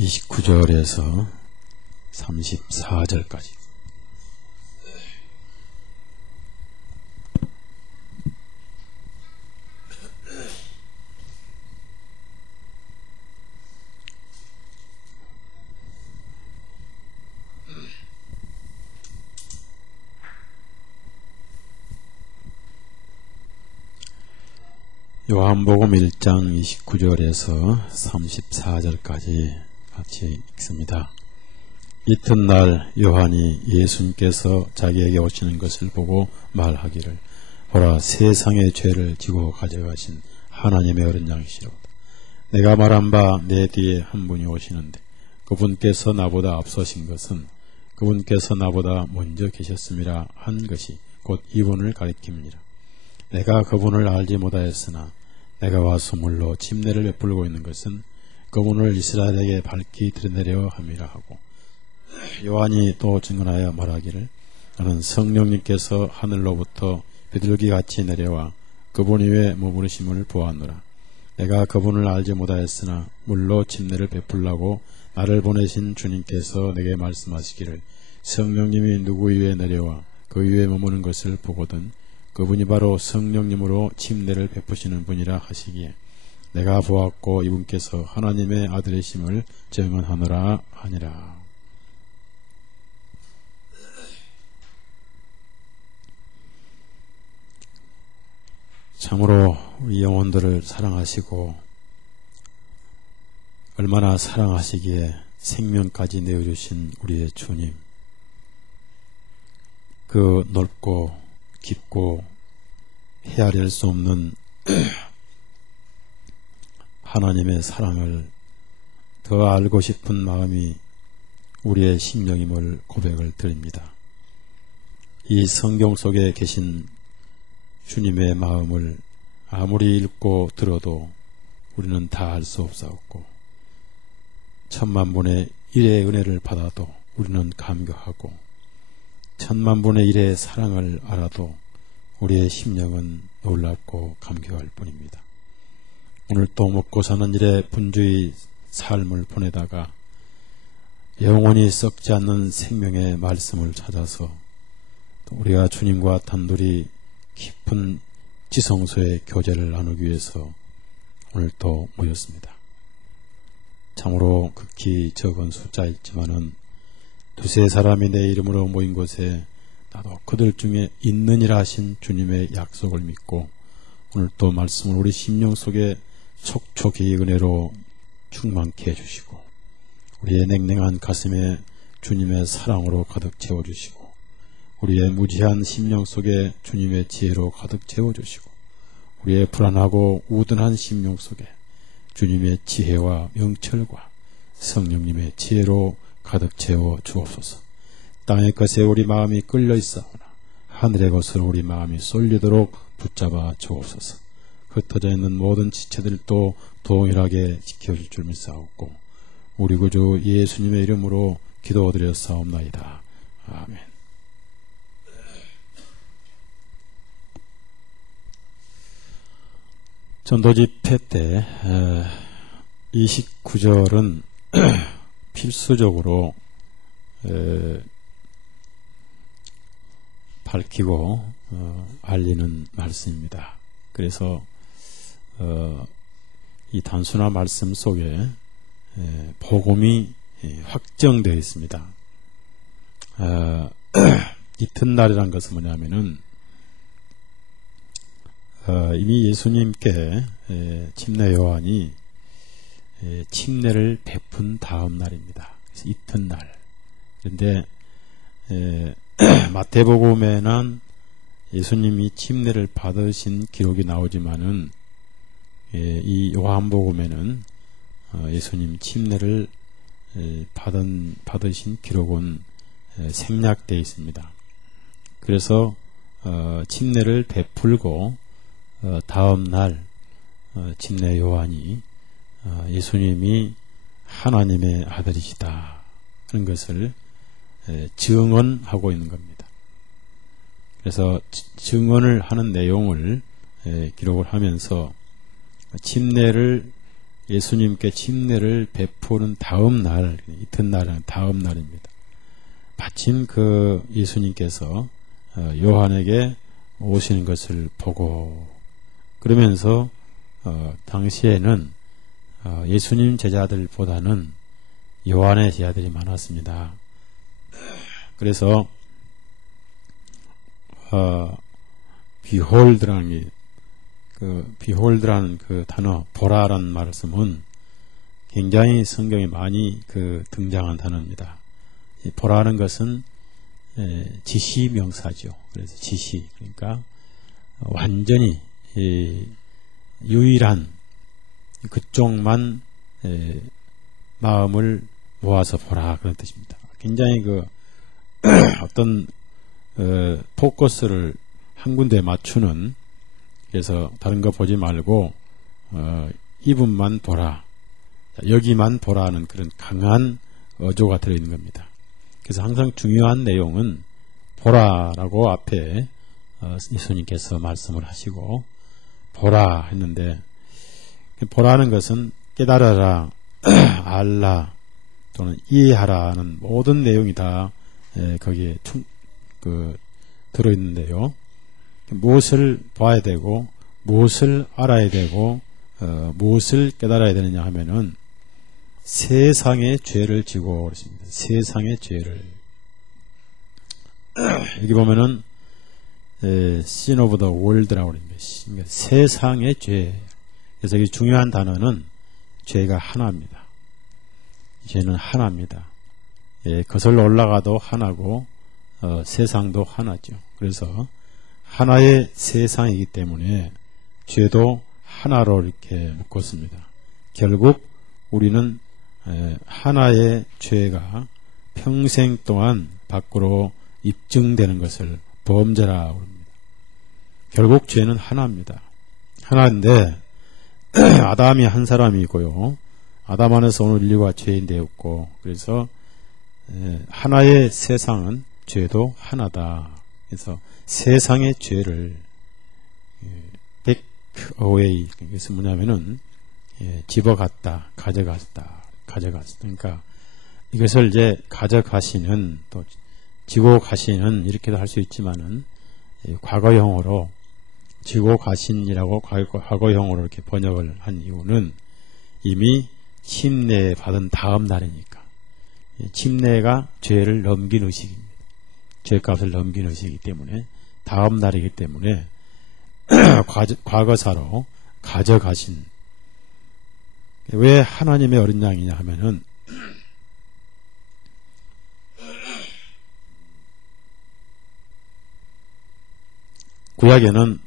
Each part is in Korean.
29절에서 34절까지. 요한복음 1장 29절에서 34절까지 같이 읽습니다. 이튿날 요한이 예수님께서 자기에게 오시는 것을 보고 말하기를, 보라, 세상의 죄를 지고 가져가신 하나님의 어린 양이시로다. 내가 말한 바 내 뒤에 한 분이 오시는데 그분께서 나보다 앞서신 것은 그분께서 나보다 먼저 계셨음이라 한 것이 곧 이분을 가리킵니다. 내가 그분을 알지 못하였으나 내가 와서 물로 침례를 베풀고 있는 것은 그분을 이스라엘에게 밝히 드러내려 함이라 하고, 요한이 또 증언하여 말하기를, 나는 성령님께서 하늘로부터 비둘기같이 내려와 그분 위에 머무르심을 보았노라. 내가 그분을 알지 못하였으나 물로 침례를 베풀라고 나를 보내신 주님께서 내게 말씀하시기를, 성령님이 누구 위에 내려와 그 위에 머무는 것을 보거든 그분이 바로 성령님으로 침례를 베푸시는 분이라 하시기에 내가 보았고 이분께서 하나님의 아들이심을 증언하노라 하니라. 참으로 우리 영혼들을 사랑하시고 얼마나 사랑하시기에 생명까지 내어주신 우리의 주님, 그 넓고 깊고 헤아릴 수 없는 하나님의 사랑을 더 알고 싶은 마음이 우리의 심령임을 고백을 드립니다. 이 성경 속에 계신 주님의 마음을 아무리 읽고 들어도 우리는 다 알 수 없사옵고, 천만분의 1의 은혜를 받아도 우리는 감격하고, 천만분의 1의 사랑을 알아도 우리의 심령은 놀랍고 감격할 뿐입니다. 오늘 또 먹고 사는 일에 분주히 삶을 보내다가 영원히 썩지 않는 생명의 말씀을 찾아서 또 우리가 주님과 단둘이 깊은 지성소의 교제를 나누기 위해서 오늘 또 모였습니다. 참으로 극히 적은 숫자이지만은 두세 사람이 내 이름으로 모인 곳에 나도 그들 중에 있느니라 하신 주님의 약속을 믿고 오늘 또 말씀을 우리 심령 속에 촉촉히 은혜로 충만케 해주시고 우리의 냉랭한 가슴에 주님의 사랑으로 가득 채워주시고 우리의 무지한 심령 속에 주님의 지혜로 가득 채워주시고 우리의 불안하고 우둔한 심령 속에 주님의 지혜와 명철과 성령님의 지혜로 가득 채워 주옵소서. 땅의 것에 우리 마음이 끌려 있사오나 하늘의 것으로 우리 마음이 쏠리도록 붙잡아 주옵소서. 흩어져 있는 모든 지체들도 동일하게 지켜줄 줄 믿사옵고 우리 구주 예수님의 이름으로 기도드렸사옵나이다. 아멘. 전도집회 때 29절은 필수적으로 밝히고 알리는 말씀입니다. 그래서 이 단순한 말씀 속에 복음이 확정되어 있습니다. 이튿날이란 것은 뭐냐면은 이미 예수님께 침례 요한이 침례를 베푼 다음 날입니다. 그래서 이튿날. 그런데 마태복음에는 예수님이 침례를 받으신 기록이 나오지만은 이 요한복음에는 예수님 침례를 받으신 기록은 생략되어 있습니다. 그래서 침례를 베풀고 다음 날 침례 요한이 예수님이 하나님의 아들이시다 하는 것을 증언하고 있는 겁니다. 그래서 증언을 하는 내용을 기록을 하면서 침례를 예수님께 침례를 베푸는 다음 날, 이튿날은 다음 날입니다. 마침 그 예수님께서 요한에게 오시는 것을 보고, 그러면서 당시에는 예수님 제자들보다는 요한의 제자들이 많았습니다. 그래서 behold라는 그 단어, 보라라는 말씀은 굉장히 성경에 많이 등장한 단어입니다. 이 보라는 것은 지시 명사죠. 그래서 지시, 그러니까 완전히 유일한 그쪽만 마음을 모아서 보라, 그런 뜻입니다. 굉장히 어떤 포커스를 한 군데에 맞추는, 그래서 다른 거 보지 말고 이분만 보라, 여기만 보라는 그런 강한 어조가 들어있는 겁니다. 그래서 항상 중요한 내용은 보라라고 앞에 예수님께서 말씀을 하시고 보라 했는데, 보라는 것은 깨달아라, 알라 또는 이해하라는 모든 내용이 다 거기에 들어있는데요. 무엇을 봐야 되고 무엇을 알아야 되고 무엇을 깨달아야 되느냐 하면은 세상의 죄를 지고 그렇습니다. 세상의 죄를. 여기 보면은 sin of the world라고 그럽니다. 세상의 죄. 그래서 이 중요한 단어는 죄가 하나입니다. 죄는 하나입니다. 거슬러 올라가도 하나고 세상도 하나죠. 그래서 하나의 세상이기 때문에 죄도 하나로 이렇게 묶었습니다. 결국 우리는 하나의 죄가 평생 동안 밖으로 입증되는 것을 범죄라고 합니다. 결국 죄는 하나입니다. 하나인데 아담이 한 사람이고요. 아담 안에서 오늘 인류가 죄인 되었고, 그래서 하나의 세상은 죄도 하나다. 그래서 세상의 죄를 take away, 그래서 뭐냐면은 집어갔다, 가져갔다. 그러니까 이것을 이제 가져가시는, 또 지고 가시는, 이렇게도 할 수 있지만은 과거형으로 지고 가신이라고 과거형으로 이렇게 번역을 한 이유는 이미 침례 받은 다음 날이니까. 침례가 죄를 넘긴 의식입니다. 죄값을 넘긴 의식이기 때문에 다음 날이기 때문에 과거사로 가져가신. 왜 하나님의 어린 양이냐 하면은 구약에는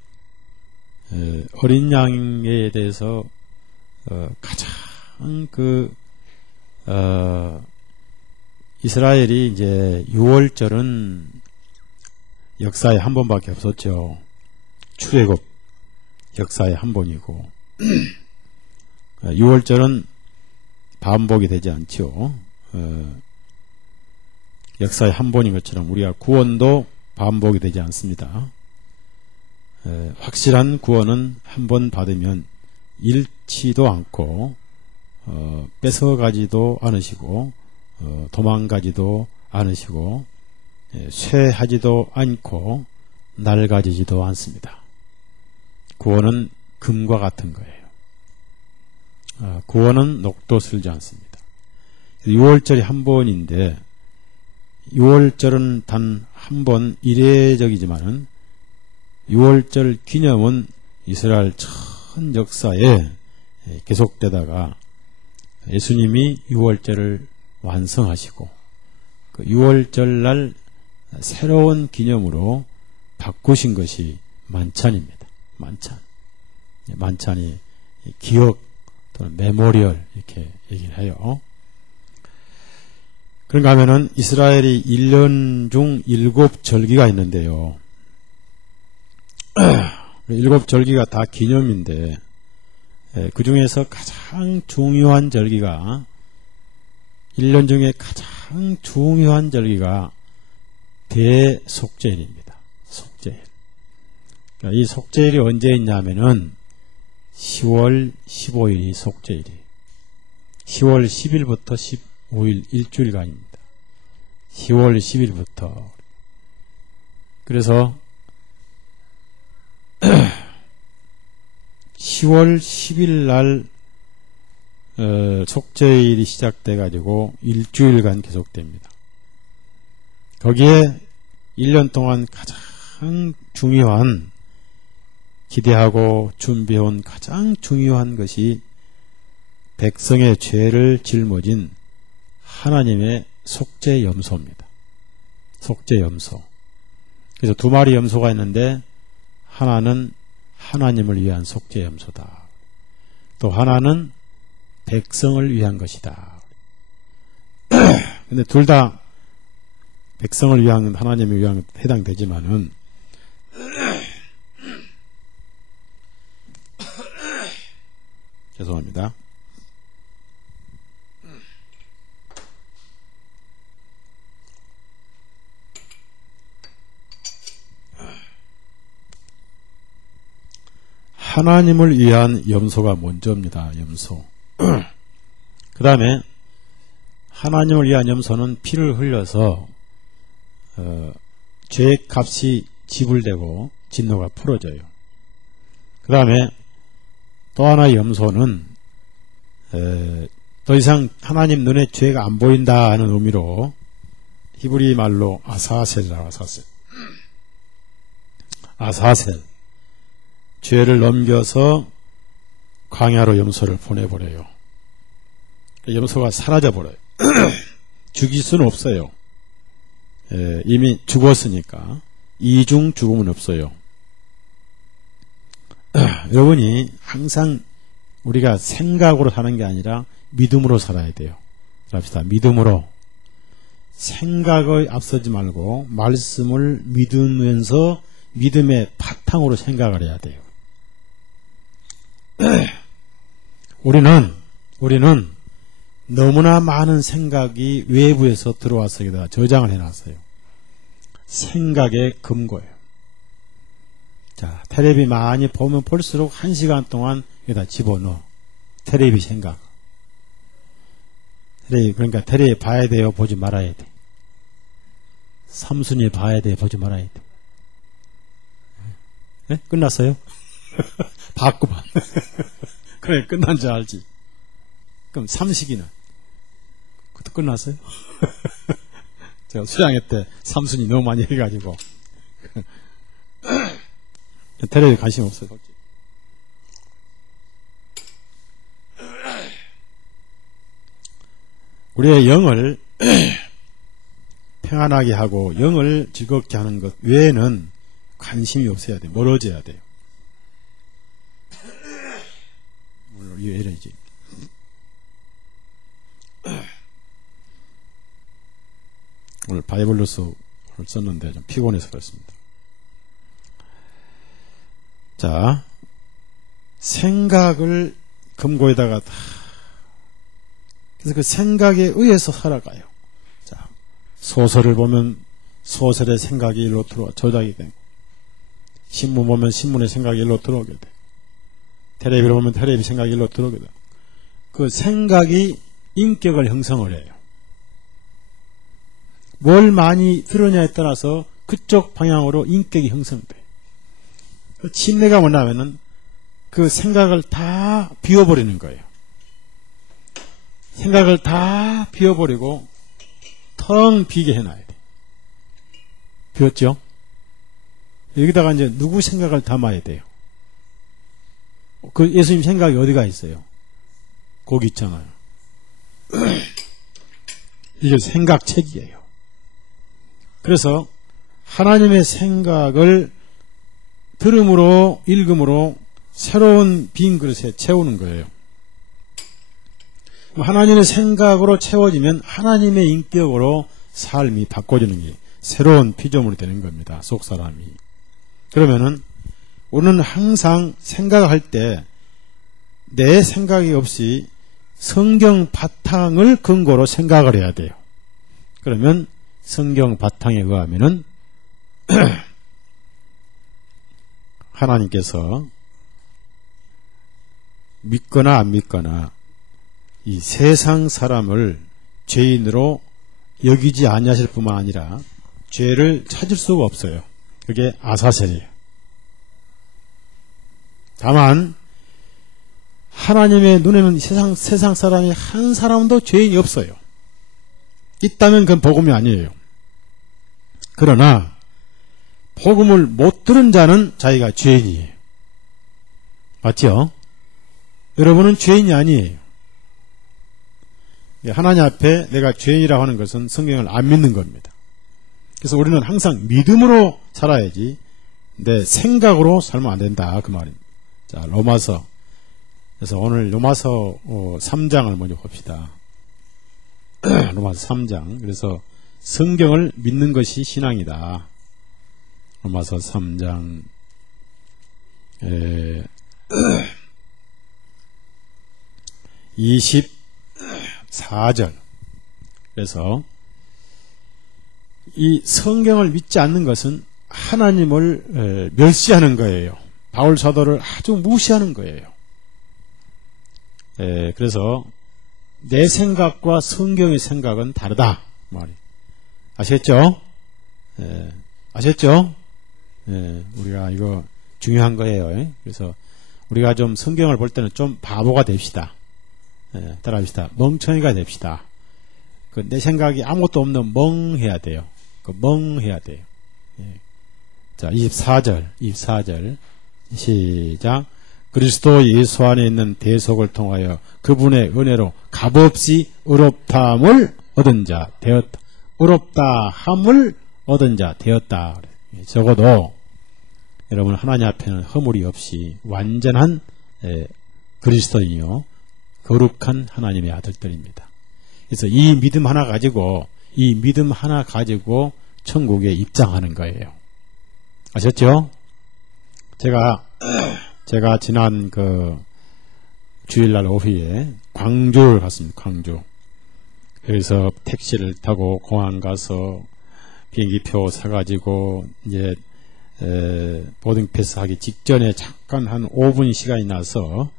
어린 양에 대해서 가장 이스라엘이 이제 6월절은 역사에 한 번밖에 없었죠. 출애굽 역사에 한 번이고 6월절은 반복이 되지 않죠. 역사에 한 번인 것처럼 우리가 구원도 반복이 되지 않습니다. 확실한 구원은 한 번 받으면 잃지도 않고 뺏어가지도 않으시고 도망가지도 않으시고 쇠하지도 않고 낡아지지도 않습니다. 구원은 금과 같은 거예요. 구원은 녹도 슬지 않습니다. 6월절이 한 번인데 6월절은 단 한 번 이례적이지만은 6월절 기념은 이스라엘 전 역사에 계속되다가 예수님이 6월절을 완성하시고 그 6월절 날 새로운 기념으로 바꾸신 것이 만찬입니다. 만찬이 기억 또는 메모리얼 이렇게 얘기를 해요. 그런가 하면은 이스라엘이 1년 중 7절기가 있는데요. 7절기가 다 기념인데 그 중에서 가장 중요한 절기가 1년 중에 가장 중요한 절기가 대속죄일입니다. 속죄일. 그러니까 이 속죄일이 언제 있냐면은 10월 15일이 속죄일이. 10월 10일부터 15일 일주일간입니다. 10월 10일부터. 그래서 10월 10일 날 속죄일이 시작돼 가지고 일주일간 계속됩니다. 거기에 1년 동안 가장 중요한, 기대하고 준비해온 가장 중요한 것이 백성의 죄를 짊어진 하나님의 속죄 염소입니다. 속죄 염소. 그래서 두 마리 염소가 있는데 하나는 하나님을 위한 속죄 염소다. 또 하나는 백성을 위한 것이다. 근데 둘 다 백성을 위한, 하나님을 위한 해당되지만은 죄송합니다. 하나님을 위한 염소가 먼저입니다. 염소. 그 다음에 하나님을 위한 염소는 피를 흘려서 죄의 값이 지불되고 진노가 풀어져요. 그 다음에 또 하나의 염소는 더 이상 하나님 눈에 죄가 안 보인다 하는 의미로 히브리 말로 아사셀이라고 아사셀. 죄를 넘겨서 광야로 염소를 보내버려요. 염소가 사라져버려요. 죽일 수는 없어요. 이미 죽었으니까 이중 죽음은 없어요. 여러분이 항상 우리가 생각으로 사는 게 아니라 믿음으로 살아야 돼요. 합시다. 믿음으로. 생각에 앞서지 말고 말씀을 믿으면서 믿음의 바탕으로 생각을 해야 돼요. 우리는 너무나 많은 생각이 외부에서 들어와서 여기다 저장을 해놨어요. 생각의 금고예요. 자, 텔레비 많이 보면 볼수록 1시간 동안 여기다 집어넣어. 텔레비 생각. 그러니까 텔레비 봐야 돼요? 보지 말아야 돼? 삼순위 봐야 돼? 보지 말아야 돼? 네? 끝났어요? 봤구만. 그래, 끝난 줄 알지. 그럼 삼식이는? 그것도 끝났어요? 제가 수양회 때 삼순위 너무 많이 해가지고. 텔레비 관심 없어요. 우리의 영을 평안하게 하고 영을 즐겁게 하는 것 외에는 관심이 없어야 돼요. 멀어져야 돼요. 왜 이러지? 오늘 바이블로스를 썼는데 좀 피곤해서 그렇습니다. 자, 생각을 금고에다가 다, 그래서 그 생각에 의해서 살아가요. 자, 소설을 보면 소설의 생각이 일로 들어와 저장이 되고, 신문 보면 신문의 생각이 일로 들어오게 돼. 텔레비를 보면 텔레비 생각이 일로 들어오게 돼. 그 생각이 인격을 형성을 해요. 뭘 많이 들으냐에 따라서 그쪽 방향으로 인격이 형성돼. 침례가 뭐냐면은 그 생각을 다 비워버리는 거예요. 생각을 다 비워버리고 텅 비게 해놔야 돼. 비웠죠? 여기다가 이제 누구 생각을 담아야 돼요? 그 예수님 생각이 어디가 있어요? 거기 있잖아요. 이게 생각책이에요. 그래서 하나님의 생각을 들음으로 읽음으로 새로운 빈 그릇에 채우는 거예요. 하나님의 생각으로 채워지면 하나님의 인격으로 삶이 바꿔지는 게 새로운 피조물이 되는 겁니다. 속 사람이. 그러면은 우리는 항상 생각할 때 내 생각이 없이 성경 바탕을 근거로 생각을 해야 돼요. 그러면 성경 바탕에 의하면은 하나님께서 믿거나 안 믿거나 이 세상 사람을 죄인으로 여기지 아니하실 뿐만 아니라 죄를 찾을 수가 없어요. 그게 아사셀이에요. 다만 하나님의 눈에는 세상 사람이 한 사람도 죄인이 없어요. 있다면 그건 복음이 아니에요. 그러나 복음을 못 들은 자는 자기가 죄인이에요. 맞죠? 여러분은 죄인이 아니에요. 하나님 앞에 내가 죄인이라고 하는 것은 성경을 안 믿는 겁니다. 그래서 우리는 항상 믿음으로 살아야지 내 생각으로 살면 안 된다 그 말입니다. 자, 로마서. 그래서 오늘 로마서 3장을 먼저 봅시다. 로마서 3장. 그래서 성경을 믿는 것이 신앙이다. 로마서 3장 24절. 그래서 이 성경을 믿지 않는 것은 하나님을 멸시하는 거예요. 바울 사도를 아주 무시하는 거예요. 그래서 내 생각과 성경의 생각은 다르다 말이. 아셨죠? 아셨죠? 우리가 이거 중요한 거예요. 그래서 우리가 좀 성경을 볼 때는 좀 바보가 됩시다. 따라합시다. 멍청이가 됩시다. 내 생각이 아무것도 없는 멍해야 돼요. 멍해야 돼요. 자, 24절 시작. 그리스도 예수 안에 있는 대속을 통하여 그분의 은혜로 값없이 의롭다함을 얻은 자 되었다. 의롭다함을 얻은 자 되었다. 적어도 여러분 하나님 앞에는 허물이 없이 완전한 그리스도인이요 거룩한 하나님의 아들들입니다. 그래서 이 믿음 하나 가지고 천국에 입장하는 거예요. 아셨죠? 제가 지난 주일날 오후에 광주를 갔습니다. 광주. 그래서 택시를 타고 공항 가서 비행기표 사가지고 이제 보딩 패스 하기 직전에 잠깐 한 5분 시간이 나서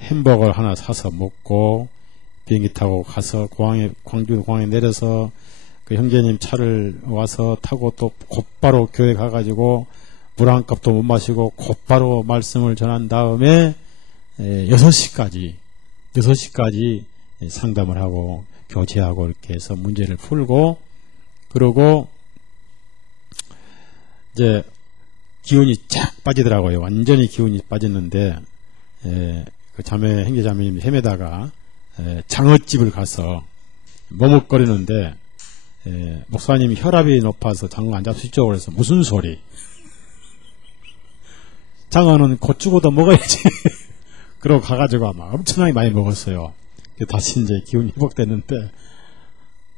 햄버거를 하나 사서 먹고 비행기 타고 가서 광주 공항에 내려서 그 형제님 차를 와서 타고 또 곧바로 교회 가가지고 물 한 컵도 못 마시고 곧바로 말씀을 전한 다음에 6시까지 상담을 하고 교제하고 이렇게 해서 문제를 풀고 그러고 이제 기운이 쫙 빠지더라고요. 완전히 기운이 빠졌는데 그 형제 자매님 헤매다가 장어집을 가서 머뭇거리는데 목사님이 혈압이 높아서 장어 안 잡수 있죠. 그래서 무슨 소리? 장어는 곧 죽어도 먹어야지. 그러고 가가지고 아마 엄청나게 많이 먹었어요. 다시 이제 기운이 회복됐는데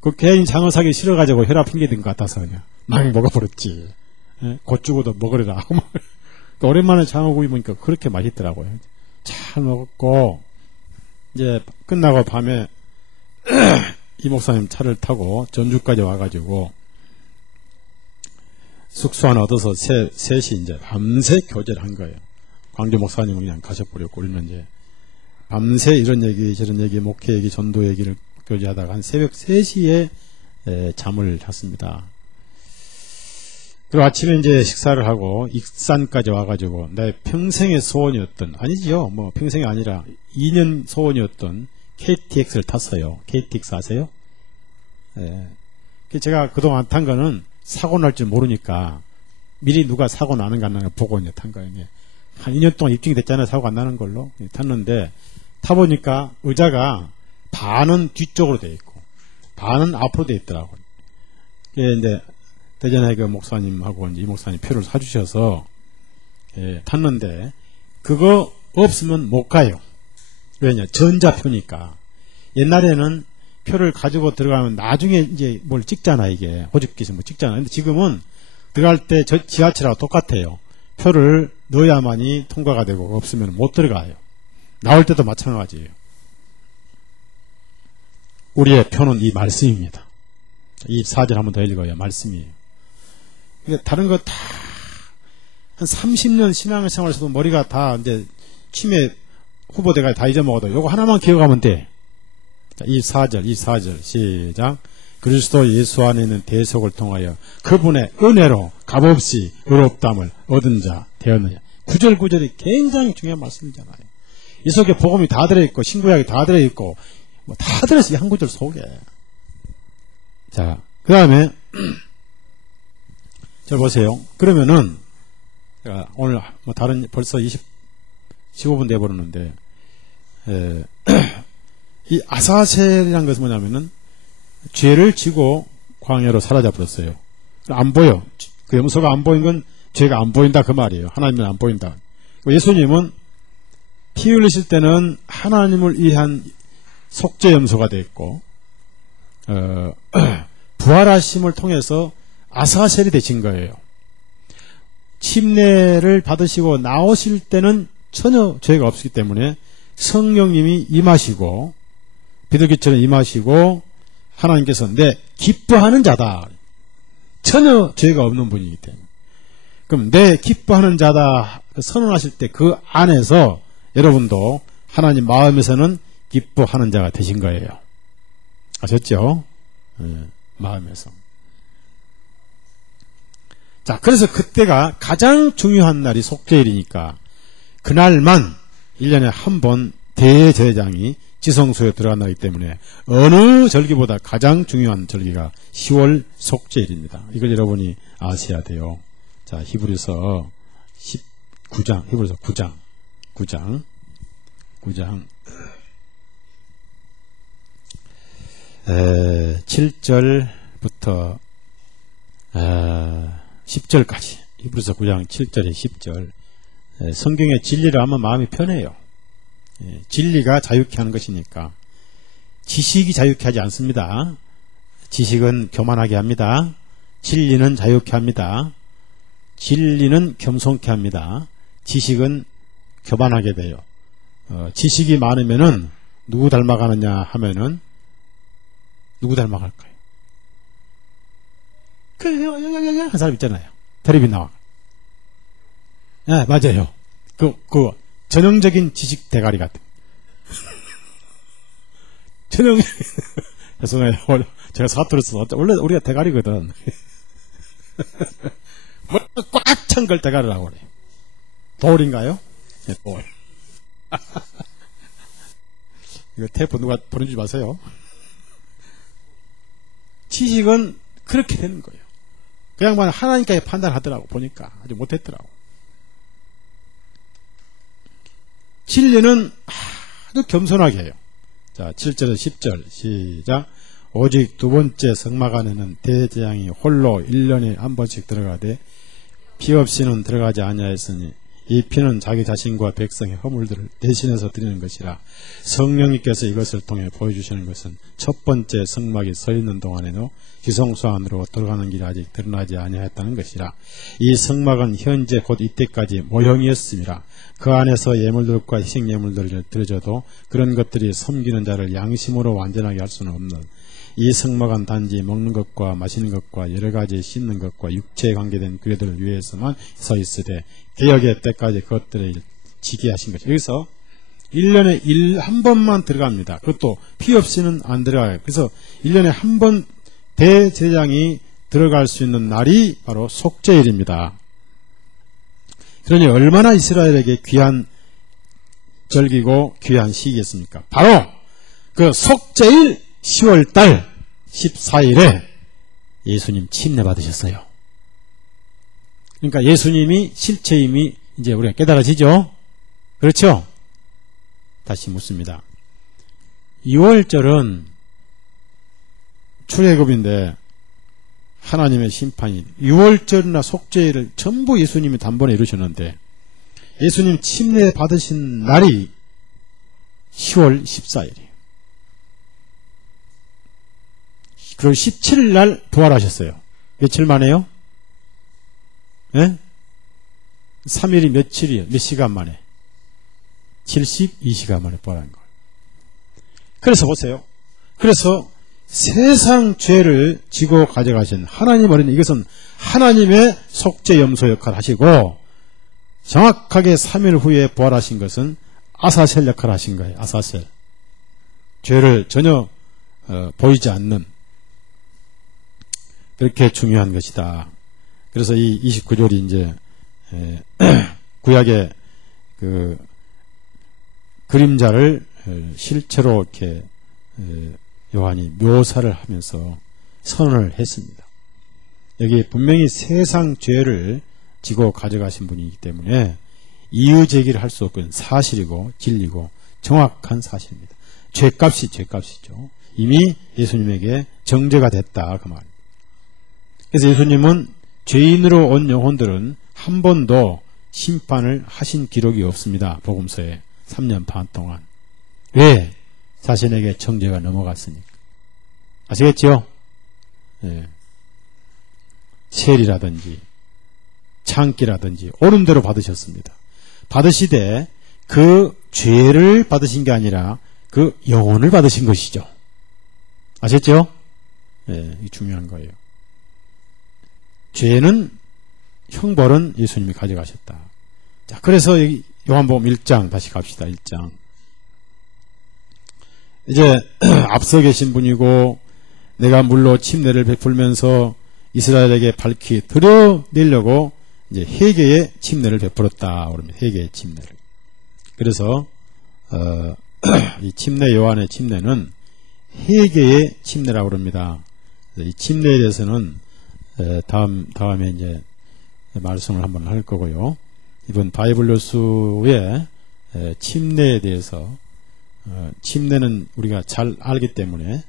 그 괜히 장어 사기 싫어가지고 혈압 핑계된 것 같아서 그냥 막 먹어버렸지. 곧 죽어도 먹으리라. 오랜만에 장어구이 먹으니까 그렇게 맛있더라고요. 잘 먹었고 이제 끝나고 밤에 이 목사님 차를 타고 전주까지 와가지고 숙소 하나 얻어서 셋이 이제 밤새 교제를 한 거예요. 광주 목사님은 그냥 가셔버렸고 우리는 이제 밤새 이런 얘기 저런 얘기 목회 얘기 전도 얘기를 교제하다가 한 새벽 3시에 잠을 잤습니다. 그리고 아침에 이제 식사를 하고 익산까지 와가지고 내 평생의 소원이었던 아니지요 뭐 평생이 아니라 2년 소원이었던 KTX를 탔어요. KTX 아세요? 제가 그동안 탄 거는 사고 날 줄 모르니까 미리 누가 사고 나는가 안 나는가 보고 이제 탄 거예요. 한 2년 동안 입증이 됐잖아요. 사고 안 나는 걸로 탔는데 타보니까 의자가 반은 뒤쪽으로 돼 있고 반은 앞으로 돼 있더라고요. 이제 대전에 그 목사님하고 이제 이 목사님 표를 사주셔서 탔는데 그거 없으면 못 가요. 왜냐 전자표니까. 옛날에는 표를 가지고 들어가면 나중에 이제 뭘 찍잖아. 이게 호집기서 뭐 찍잖아. 근데 지금은 들어갈 때 저 지하철하고 똑같아요. 표를 넣어야만이 통과가 되고 없으면 못 들어가요. 나올 때도 마찬가지예요. 우리의 표는 이 말씀입니다. 24절 한번 더 읽어요. 말씀이에요. 그러니까 다른 거 다 한 30년 신앙생활에서도 머리가 다 이제 침에 후보대가 다 잊어먹어도 요거 하나만 기억하면 돼. 자, 24절 시작. 그리스도 예수 안에 있는 대속을 통하여 그분의 은혜로 값없이 의롭다함을 얻은 자 되었느냐. 9절이 굉장히 중요한 말씀이잖아요. 이 속에 복음이 다 들어있고 신구약이 다 들어있고 뭐 다 들어있어. 이 한 구절 속에. 자, 그 다음에 잘 보세요. 그러면은 제가 오늘 뭐 다른 벌써 15분 돼버렸는데 이 아사셀이라는 것은 뭐냐면은 죄를 지고 광야로 사라져 버렸어요. 안 보여. 그 염소가 안 보인 건 죄가 안 보인다 그 말이에요. 하나님은 안 보인다. 예수님은 피 흘리실 때는 하나님을 위한 속죄 염소가 됐고 부활하심을 통해서 아사셀이 되신 거예요. 침례를 받으시고 나오실 때는 전혀 죄가 없기 때문에 성령님이 임하시고 비둘기처럼 임하시고 하나님께서 내 기뻐하는 자다. 전혀 죄가 없는 분이기 때문에. 그럼 내 기뻐하는 자다 선언하실 때 그 안에서 여러분도 하나님 마음에서는 기뻐하는 자가 되신 거예요. 아셨죠? 마음에서. 자, 그래서 그때가 가장 중요한 날이 속죄일이니까 그날만 1년에 한 번 대제사장이 지성소에 들어간다기 때문에 어느 절기보다 가장 중요한 절기가 10월 속죄일입니다. 이걸 여러분이 아셔야 돼요. 자, 히브리서 19장, 히브리서 9장 7절부터 10절까지 히브리서 9장 7절에 10절. 성경의 진리를 하면 마음이 편해요. 진리가 자유케 하는 것이니까. 지식이 자유케 하지 않습니다. 지식은 교만하게 합니다. 진리는 자유케 합니다. 진리는 겸손케 합니다. 지식은 교만하게 돼요. 지식이 많으면은 누구 닮아가느냐 하면은 누구 닮아갈까요? 한 사람 있잖아요. 텔레비 나와. 네, 맞아요. 그 전형적인 지식 대가리 같은. 죄송해요. 제가 사투를 써서 원래 우리가 대가리거든. 꽉 찬 걸 대가리라고 그래요. 돌인가요? 네, 돌. 이거 테이프 누가 보내주지 마세요. 지식은 그렇게 되는 거예요. 그 양반 하나님까지 판단하더라고. 보니까 아주 못했더라고. 진리는 아주 겸손하게 해요. 자, 7절에서 10절 시작. 오직 두 번째 성막 안에는 대제사장이 홀로 1년에 한 번씩 들어가되 피 없이는 들어가지 아니하였으니 이 피는 자기 자신과 백성의 허물들을 대신해서 드리는 것이라. 성령님께서 이것을 통해 보여주시는 것은 첫 번째 성막이 서 있는 동안에도 지성소 안으로 들어가는 길이 아직 드러나지 아니하였다는 것이라. 이 성막은 현재 곧 이때까지 모형이었음이라. 그 안에서 예물들과 희생 예물들을 드려져도 그런 것들이 섬기는 자를 양심으로 완전하게 할 수는 없는, 이 성막은 단지 먹는 것과 마시는 것과 여러 가지 씻는 것과 육체에 관계된 그들을 위해서만 서 있으되 개혁의 때까지 그것들을 지게 하신 것이죠. 여기서 1년에 한 번만 들어갑니다. 그것도 피 없이는 안 들어가요. 그래서 1년에 한 번 대제사장이 들어갈 수 있는 날이 바로 속죄일입니다. 그러니 얼마나 이스라엘에게 귀한 절기고 귀한 시기겠습니까? 바로 그 속죄일 10월달 14일에 예수님 침례 받으셨어요. 그러니까 예수님이 실체임이 이제 우리가 깨달아지죠? 그렇죠? 다시 묻습니다. 2월절은 출애굽인데 하나님의 심판이 6월절이나 속죄일을 전부 예수님이 단번에 이루셨는데 예수님 침례 받으신 날이 10월 14일이에요. 그리고 17일 날 부활하셨어요. 며칠 만에요? 네? 3일이 며칠이에요? 몇 시간 만에? 72시간 만에 부활한 거예요. 그래서 보세요. 그래서 세상 죄를 지고 가져가신 하나님 어린이, 이것은 하나님의 속죄 염소 역할을 하시고 정확하게 3일 후에 부활하신 것은 아사셀 역할을 하신 거예요. 아사셀. 죄를 전혀 보이지 않는, 그렇게 중요한 것이다. 그래서 이 29절이 이제 구약의 그 그림자를 실체로 이렇게 요한이 묘사를 하면서 선언을 했습니다. 여기 분명히 세상 죄를 지고 가져가신 분이기 때문에 이의제기를 할 수 없건 사실이고 진리고 정확한 사실입니다. 죄값이죠. 이미 예수님에게 정죄가 됐다 그 말입니다. 그래서 예수님은 죄인으로 온 영혼들은 한 번도 심판을 하신 기록이 없습니다. 복음서에 3년 반 동안. 왜? 자신에게 정죄가 넘어갔으니까. 아시겠죠? 예. 세리라든지 창기라든지 옳은 대로 받으셨습니다. 받으시되 그 죄를 받으신 게 아니라 그 영혼을 받으신 것이죠. 아셨죠? 예, 이게 중요한 거예요. 죄는 형벌은 예수님이 가져가셨다. 자, 그래서 여기 요한복음 1장 다시 갑시다. 1장. 이제 앞서 계신 분이고 내가 물로 침례를 베풀면서 이스라엘에게 밝히 드러내려고 이제 회개의 침례를 베풀었다. 그럽니다. 회개의 침례를. 그래서 이 침례 요한의 침례는 회개의 침례라고 그럽니다. 이 침례에 대해서는 다음에 이제 말씀을 한번 할 거고요. 이번 바이블로스의 침례에 대해서 침례는 우리가 잘 알기 때문에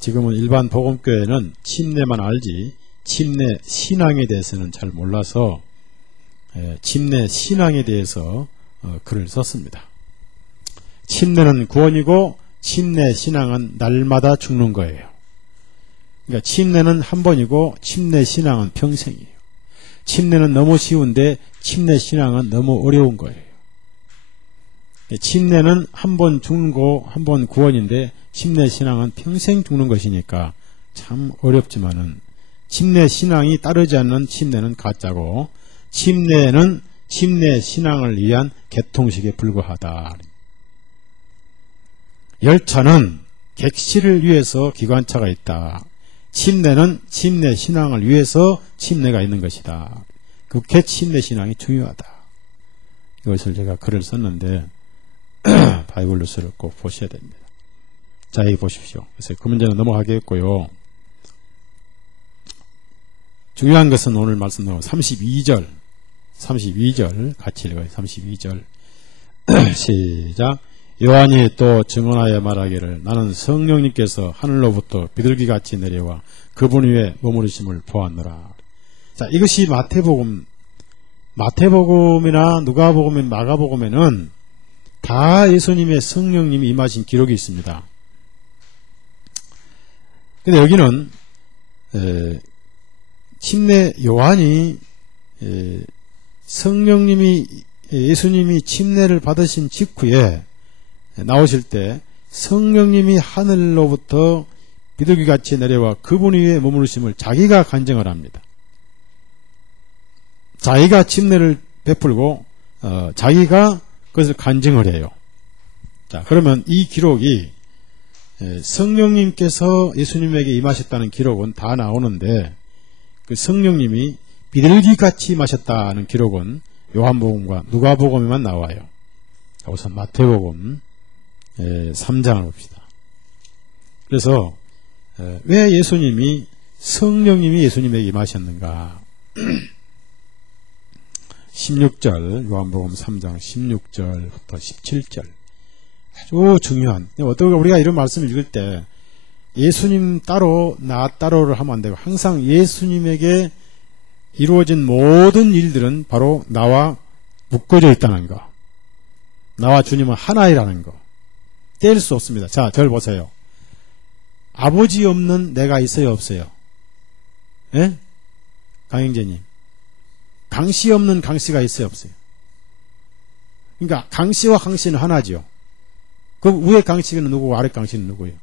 지금은 일반 복음교회는 침례만 알지 침례 신앙에 대해서는 잘 몰라서 침례 신앙에 대해서 글을 썼습니다. 침례는 구원이고 침례 신앙은 날마다 죽는 거예요. 그러니까 침례는 한 번이고 침례 신앙은 평생이에요. 침례는 너무 쉬운데 침례 신앙은 너무 어려운 거예요. 침례는 한 번 죽는 거, 한 번 구원인데 침례 신앙은 평생 죽는 것이니까 참 어렵지만은 침례 신앙이 따르지 않는 침례는 가짜고 침례는 침례 신앙을 위한 개통식에 불과하다. 열차는 객실을 위해서 기관차가 있다. 침례는 침례 신앙을 위해서 침례가 있는 것이다. 그렇게 침례 신앙이 중요하다. 이것을 제가 글을 썼는데 바이블로스를 꼭 보셔야 됩니다. 자, 여기 보십시오. 그래서 그 문제는 넘어가겠고요. 중요한 것은 오늘 말씀드린 32절 같이 읽어요. 32절 시작. 요한이 또 증언하여 말하기를 나는 성령님께서 하늘로부터 비둘기같이 내려와 그분 위에 머무르심을 보았노라. 자, 이것이 마태복음이나 누가복음, 마가복음에는 다 예수님의 성령님이 임하신 기록이 있습니다. 근데 여기는 침례 요한이 성령님이 예수님이 침례를 받으신 직후에 나오실 때 성령님이 하늘로부터 비둘기같이 내려와 그분 위에 머무르심을 자기가 간증을 합니다. 자기가 침례를 베풀고 자기가 그것을 간증을 해요. 자, 그러면 이 기록이 성령님께서 예수님에게 임하셨다는 기록은 다 나오는데 그 성령님이 비둘기같이 임하셨다는 기록은 요한복음과 누가복음에만 나와요. 우선 마태복음 3장을 봅시다. 그래서 왜 성령님이 예수님에게 임하셨는가? 16절, 요한복음 3장 16절부터 17절. 아주 중요한, 어떻게 우리가 이런 말씀을 읽을 때 예수님 따로 나 따로를 하면 안 되고 항상 예수님에게 이루어진 모든 일들은 바로 나와 묶어져 있다는 거, 나와 주님은 하나이라는 거 뗄 수 없습니다. 자, 저를 보세요. 아버지 없는 내가 있어요, 없어요? 예? 강영재님, 강씨 없는 강씨가 있어요, 없어요? 그러니까 강씨와 강씨는 하나죠. 그 위에 강씨는 누구고 아래 강씨는 누구예요?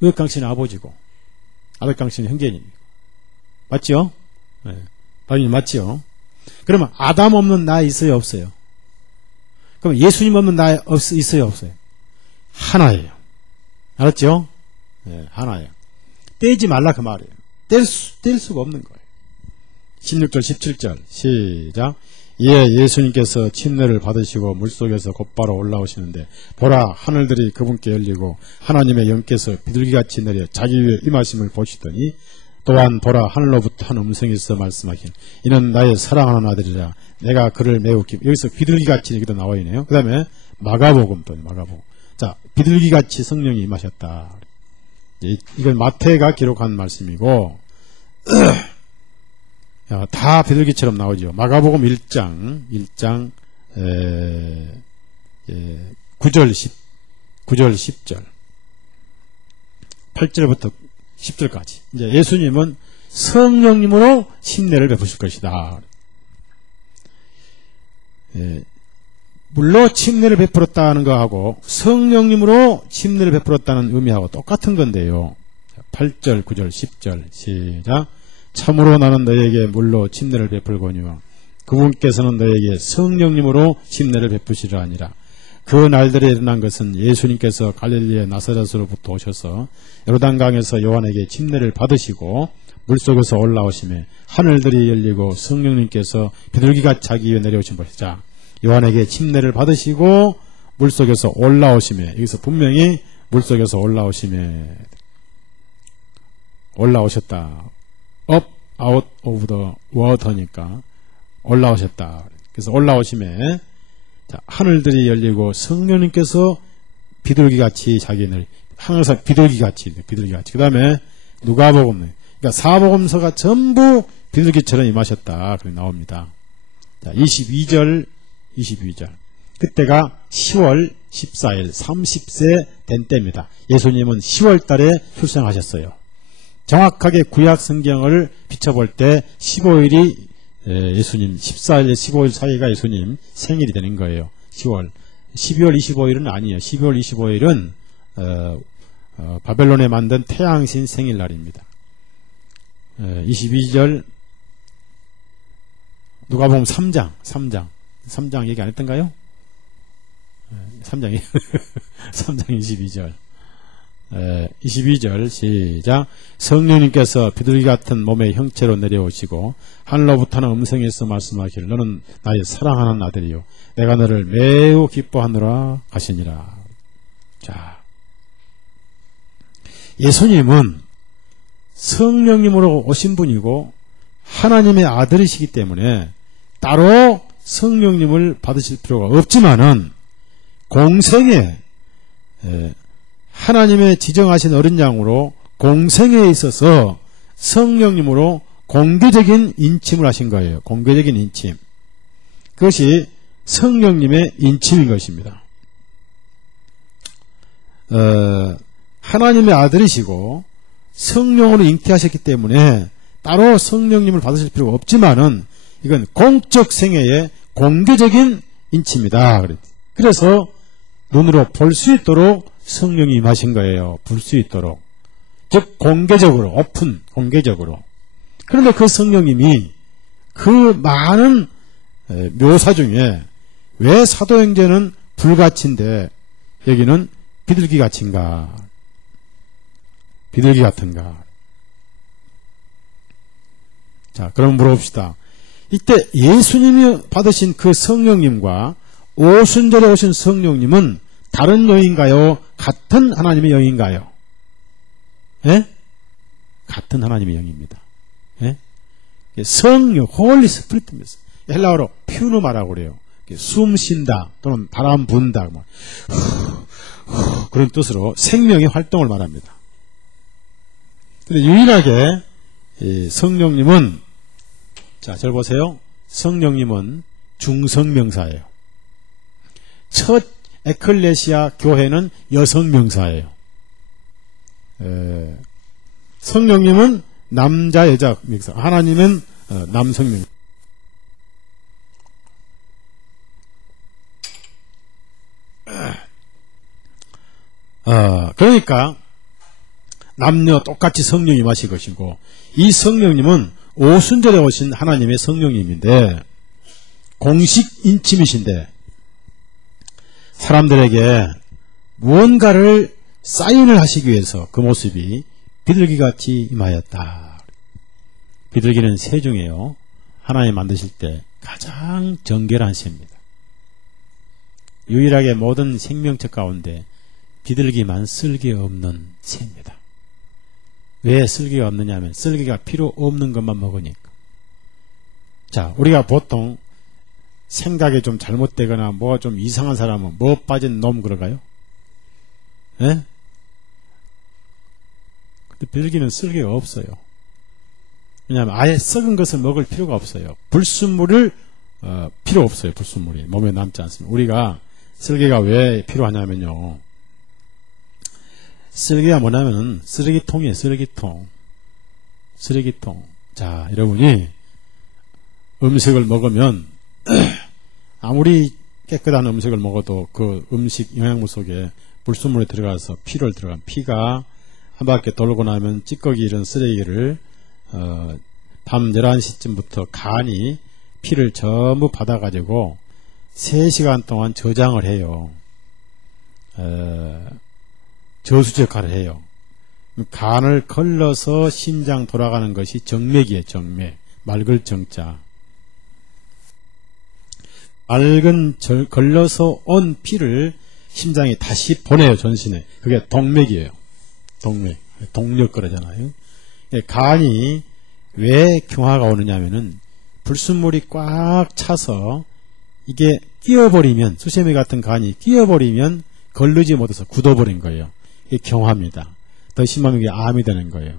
위에 강씨는 아버지고 아래 강씨는 형제님이고. 맞죠? 네. 당연히 맞죠? 그러면 아담 없는 나 있어요, 없어요? 그럼 예수님 없는 나 있어요, 없어요? 하나예요. 알았죠? 네, 하나예요. 떼지 말라 그 말이에요. 뗄 수가 없는 거예요. 16절 17절 시작. 이에 예수님께서 침례를 받으시고 물속에서 곧바로 올라오시는데 보라 하늘들이 그분께 열리고 하나님의 영께서 비둘기같이 내려 자기 위에 임하심을 보시더니 또한 보라 하늘로부터 한 음성이 있어 말씀하신 이는 나의 사랑하는 아들이라 내가 그를 매우 여기서 비둘기같이 얘기도 나와 있네요. 그 다음에 마가복음 또 마가복음. 자, 비둘기같이 성령이 임하셨다. 이건 마태가 기록한 말씀이고 다 비둘기처럼 나오죠. 마가복음 1장 9절 10절 8절부터 10절까지 이제 예수님은 성령님으로 침례를 베푸실 것이다. 물로 침례를 베풀었다는 거하고 성령님으로 침례를 베풀었다는 의미하고 똑같은 건데요. 8절 9절 10절 시작. 참으로 나는 너에게 물로 침례를 베풀거니와 그분께서는 너에게 성령님으로 침례를 베푸시려 하니라. 그 날들에 일어난 것은 예수님께서 갈릴리의 나사렛으로부터 오셔서 요르단강에서 요한에게 침례를 받으시고 물속에서 올라오시매 하늘들이 열리고 성령님께서 비둘기같이 자기 위에 내려오신 것이자 요한에게 침례를 받으시고 물속에서 올라오시매 여기서 분명히 물속에서 올라오셨다. up out of the water니까 올라오셨다. 그래서 올라오심에 자, 하늘들이 열리고 성령님께서 비둘기같이 자기를 항상 비둘기같이 그 다음에 누가복음 그러니까 사복음서가 전부 비둘기처럼 임하셨다. 그렇게 나옵니다. 자, 22절 그때가 10월 14일 30세 된 때입니다. 예수님은 10월 달에 출생하셨어요. 정확하게 구약 성경을 비춰볼 때 15일이 예수님 14일 15일 사이가 예수님 생일이 되는 거예요. 10월 12월 25일은 아니에요. 12월 25일은 바벨론에 만든 태양신 생일날입니다. 22절 누가복음 3장 얘기 안 했던가요? 3장 22절 22절 시작. 성령님께서 비둘기 같은 몸의 형체로 내려오시고 하늘로부터는 음성에서 말씀하기를 너는 나의 사랑하는 아들이요 내가 너를 매우 기뻐하노라 하시니라. 자, 예수님은 성령님으로 오신 분이고 하나님의 아들이시기 때문에 따로 성령님을 받으실 필요가 없지만은 공생에 하나님의 지정하신 어린 양으로 공생에 있어서 성령님으로 공개적인 인침을 하신 거예요. 공개적인 인침. 그것이 성령님의 인침인 것입니다. 하나님의 아들이시고 성령으로 잉태하셨기 때문에 따로 성령님을 받으실 필요가 없지만은 이건 공적 생애의 공개적인 인침이다. 그래서 눈으로 볼 수 있도록 성령이 임하신 거예요. 볼 수 있도록. 즉 공개적으로 오픈 공개적으로. 그런데 그 성령님이 그 많은 묘사 중에 왜 사도행전은 불같인데 여기는 비둘기 같은가? 비둘기 같은가? 자, 그럼 물어봅시다. 이때 예수님이 받으신 그 성령님과 오순절에 오신 성령님은 다른 영인가요? 같은 하나님의 영인가요? 예? 같은 하나님의 영입니다. 예? 성령, 홀리 스피리트입니다. 헬라어로 퓨누마라고 그래요. 숨 쉰다 또는 바람 분다 뭐. 그런 뜻으로 생명의 활동을 말합니다. 근데 유일하게 이 성령님은 자, 절 보세요. 성령님은 중성명사예요. 첫 에클레시아 교회는 여성명사예요. 성령님은 남자 여자 명사, 하나님은 남성명사. 그러니까 남녀 똑같이 성령이 임하실 것이고 이 성령님은 오순절에 오신 하나님의 성령님인데 공식 인침이신데 사람들에게 무언가를 사인을 하시기 위해서 그 모습이 비둘기같이 임하였다. 비둘기는 새 중에요. 하나님 만드실 때 가장 정결한 새입니다. 유일하게 모든 생명체 가운데 비둘기만 쓸개 없는 새입니다. 왜 쓸개가 없느냐 하면 쓸개가 필요 없는 것만 먹으니까. 자, 우리가 보통 생각이 좀 잘못되거나 뭐가 좀 이상한 사람은 뭐 빠진 놈 그러가요? 예? 근데 비둘기는 쓸개가 없어요. 왜냐하면 아예 썩은 것을 먹을 필요가 없어요. 불순물을 필요 없어요. 불순물이 몸에 남지 않습니다. 우리가 쓸개가 왜 필요하냐면요. 쓸개가 뭐냐면 쓰레기통이에요. 쓰레기통. 자, 여러분이 음식을 먹으면 아무리 깨끗한 음식을 먹어도 그 음식 영양분 속에 불순물이 들어가서 피를 들어간 피가 한 바퀴 돌고 나면 찌꺼기 이런 쓰레기를 밤 11시쯤부터 간이 피를 전부 받아가지고 3시간 동안 저장을 해요. 저수지 역할을 해요. 간을 걸러서 심장 돌아가는 것이 정맥이에요. 정맥. 맑을 정자. 맑은 걸러서 온 피를 심장이 다시 보내요. 전신에. 그게 동맥이에요. 동맥. 동력 그러잖아요. 간이 왜 경화가 오느냐 하면은 불순물이 꽉 차서 이게 끼어버리면, 수세미 같은 간이 끼어버리면 걸르지 못해서 굳어버린 거예요. 이게 경화입니다. 더 심하면 이게 암이 되는 거예요.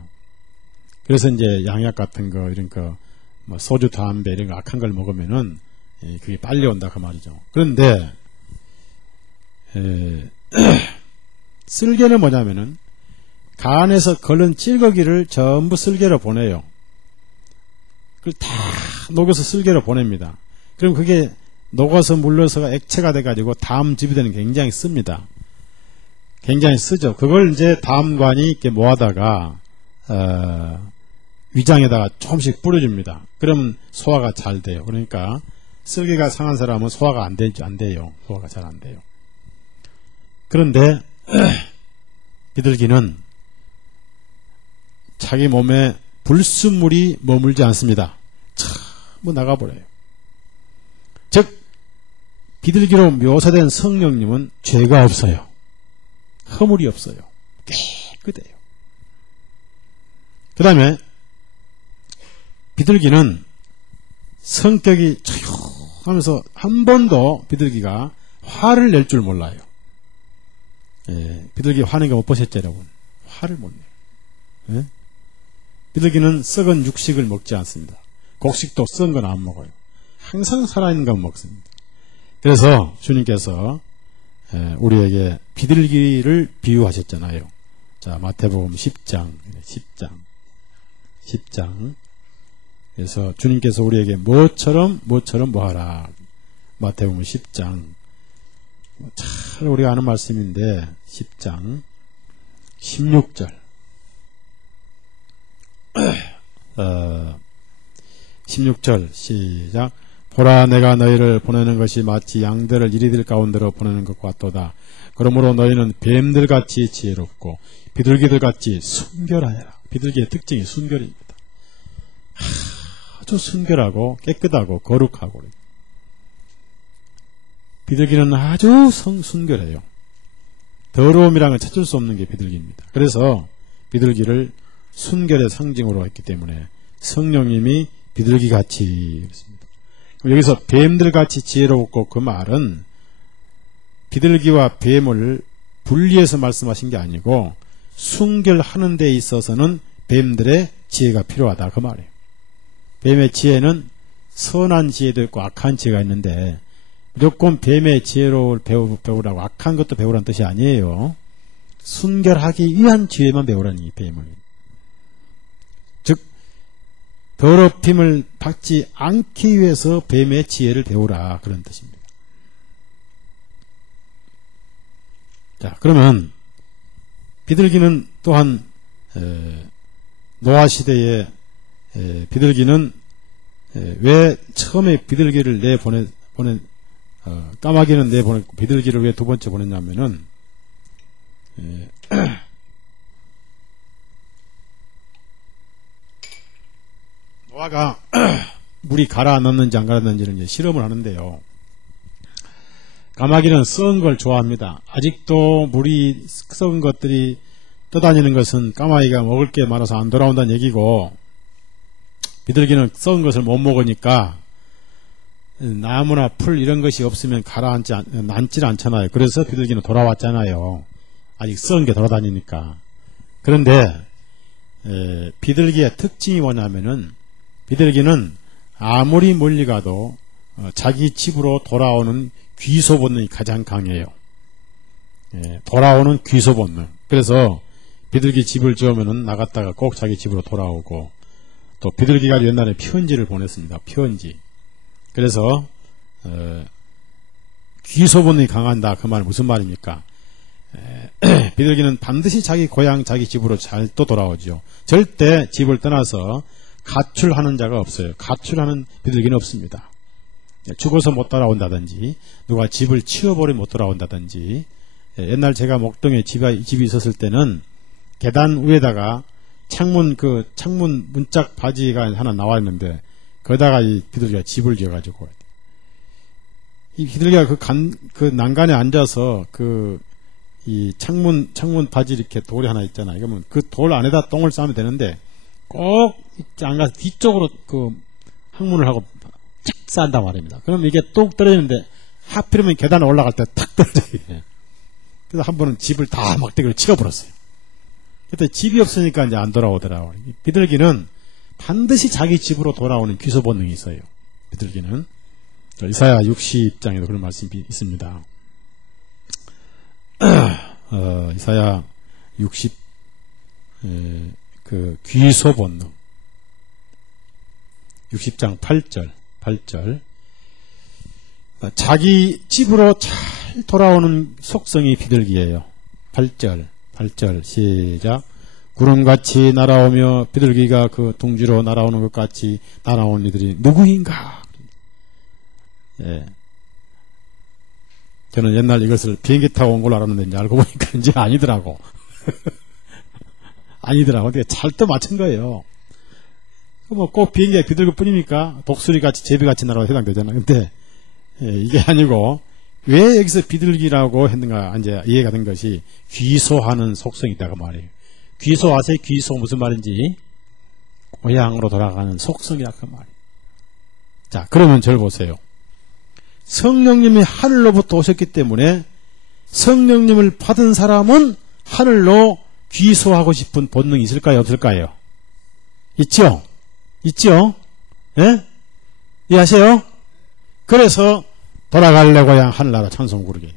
그래서 이제 양약 같은 거, 이런 거, 뭐 소주, 담배 이런 거 악한 걸 먹으면은 그게 빨리 온다 그 말이죠. 그런데 쓸개는 뭐냐면은 간에서 걸른 찌꺼기를 전부 쓸개로 보내요. 그걸 다 녹여서 쓸개로 보냅니다. 그럼 그게 녹아서 물러서가 액체가 돼가지고 담즙이 되는 게 굉장히 씁니다. 굉장히 쓰죠. 그걸 이제 담관이 이렇게 모아다가 위장에다가 조금씩 뿌려줍니다. 그러면 소화가 잘 돼요. 그러니까 쓸개가 상한 사람은 소화가 안 돼요. 소화가 잘 안 돼요. 그런데 비둘기는 자기 몸에 불순물이 머물지 않습니다. 뭐 나가버려요. 즉 비둘기로 묘사된 성령님은 죄가 없어요. 허물이 없어요. 깨끗해요. 그 다음에 비둘기는 성격이 조용하면서 한 번도 비둘기가 화를 낼 줄 몰라요. 비둘기 화내는 거 못 보셨죠, 여러분? 화를 못 내요. 예? 비둘기는 썩은 육식을 먹지 않습니다. 곡식도 썩은 건 안 먹어요. 항상 살아있는 건 먹습니다. 그래서 주님께서 우리에게 비둘기를 비유하셨잖아요. 자, 마태복음 10장. 그래서 주님께서 우리에게 뭐처럼 뭐하라. 마태복음 10장. 잘 우리가 아는 말씀인데 10장 16절 16절 시작. 보라, 내가 너희를 보내는 것이 마치 양들을 이리들 가운데로 보내는 것과 같도다. 그러므로 너희는 뱀들같이 지혜롭고 비둘기들같이 순결하여라. 비둘기의 특징이 순결입니다. 아주 순결하고 깨끗하고 거룩하고. 비둘기는 아주 순결해요. 더러움이랑은 찾을 수 없는 게 비둘기입니다. 그래서 비둘기를 순결의 상징으로 했기 때문에 성령님이 비둘기같이 그랬습니다. 여기서 뱀들같이 지혜롭고 그 말은 비둘기와 뱀을 분리해서 말씀하신 게 아니고 순결하는 데 있어서는 뱀들의 지혜가 필요하다 그 말이에요. 뱀의 지혜는 선한 지혜도 있고 악한 지혜가 있는데 무조건 뱀의 지혜를 배우라고 악한 것도 배우라는 뜻이 아니에요. 순결하기 위한 지혜만 배우라는 이 뱀을. 즉 더럽힘을 받지 않기 위해서 뱀의 지혜를 배우라 그런 뜻입니다. 자, 그러면 비둘기는 또한 노아 시대에 비둘기는 왜 처음에 비둘기를 까마귀는 내보냈고 비둘기를 왜 두 번째 보냈냐면은 노아가 물이 가라앉는지 안 가라앉는지를 이제 실험을 하는데요. 까마귀는 썩은 걸 좋아합니다. 아직도 물이 썩은 것들이 떠다니는 것은 까마귀가 먹을 게 많아서 안 돌아온다는 얘기고, 비둘기는 썩은 것을 못 먹으니까 나무나 풀 이런 것이 없으면 앉질 않잖아요. 그래서 비둘기는 돌아왔잖아요. 아직 썩은 게 돌아다니니까. 그런데 비둘기의 특징이 뭐냐면은, 비둘기는 아무리 멀리 가도 자기 집으로 돌아오는 귀소 본능이 가장 강해요. 돌아오는 귀소 본능. 그래서 비둘기 집을 지으면은 나갔다가 꼭 자기 집으로 돌아오고, 또 비둘기가 옛날에 편지를 보냈습니다. 편지. 그래서 귀소 본능이 강한다. 그 말 무슨 말입니까? 비둘기는 반드시 자기 고향, 자기 집으로 잘 또 돌아오죠. 절대 집을 떠나서 가출하는 자가 없어요. 가출하는 비둘기는 없습니다. 죽어서 못 돌아온다든지, 누가 집을 치워버리면 못 돌아온다든지. 옛날 제가 목동에 집이 있었을 때는 계단 위에다가 창문 문짝 바지가 하나 나와 있는데, 거기다가 이 비둘기가 집을 지어가지고, 이 비둘기가 그 난간에 앉아서 이 창문 바지 이렇게 돌이 하나 있잖아요. 그러면 그 돌 안에다 똥을 싸면 되는데, 꼭 안 가서 뒤쪽으로 항문을 하고 쫙 싼단 말입니다. 그럼 이게 뚝 떨어지는데, 하필이면 계단에 올라갈 때 탁 떨어져요. 그래서 한 번은 집을 다 막대기로 치워버렸어요. 그때 집이 없으니까 이제 안 돌아오더라고요. 비둘기는 반드시 자기 집으로 돌아오는 귀소 본능이 있어요. 비둘기는. 이사야 60장에도 그런 말씀이 있습니다. 이사야 60, 귀소 본능. 60장 8절. 자기 집으로 잘 돌아오는 속성이 비둘기예요. 8절 시작. 구름같이 날아오며 비둘기가 그 둥지로 날아오는 것 같이 날아오는 이들이 누구인가? 저는 옛날 이것을 비행기 타고 온 걸로 알았는데, 이제 알고 보니까 이제 아니더라고. 아니더라고. 근데 잘 또 맞춘 거예요. 뭐 꼭 비행기가 비둘기 뿐입니까? 독수리같이 제비같이 날아가 해당되잖아요. 근데 이게 아니고, 왜 여기서 비둘기라고 했는가 이제 이해가 된 것이, 귀소하는 속성이 있다고 말이에요. 귀소 아세요? 귀소 무슨 말인지? 고향으로 돌아가는 속성이라고 말이에요. 자, 그러면 저를 보세요. 성령님이 하늘로부터 오셨기 때문에 성령님을 받은 사람은 하늘로 귀소하고 싶은 본능이 있을까요? 없을까요? 있죠? 예? 이해하세요? 그래서 돌아갈래 고향 하늘나라 찬송 부르게.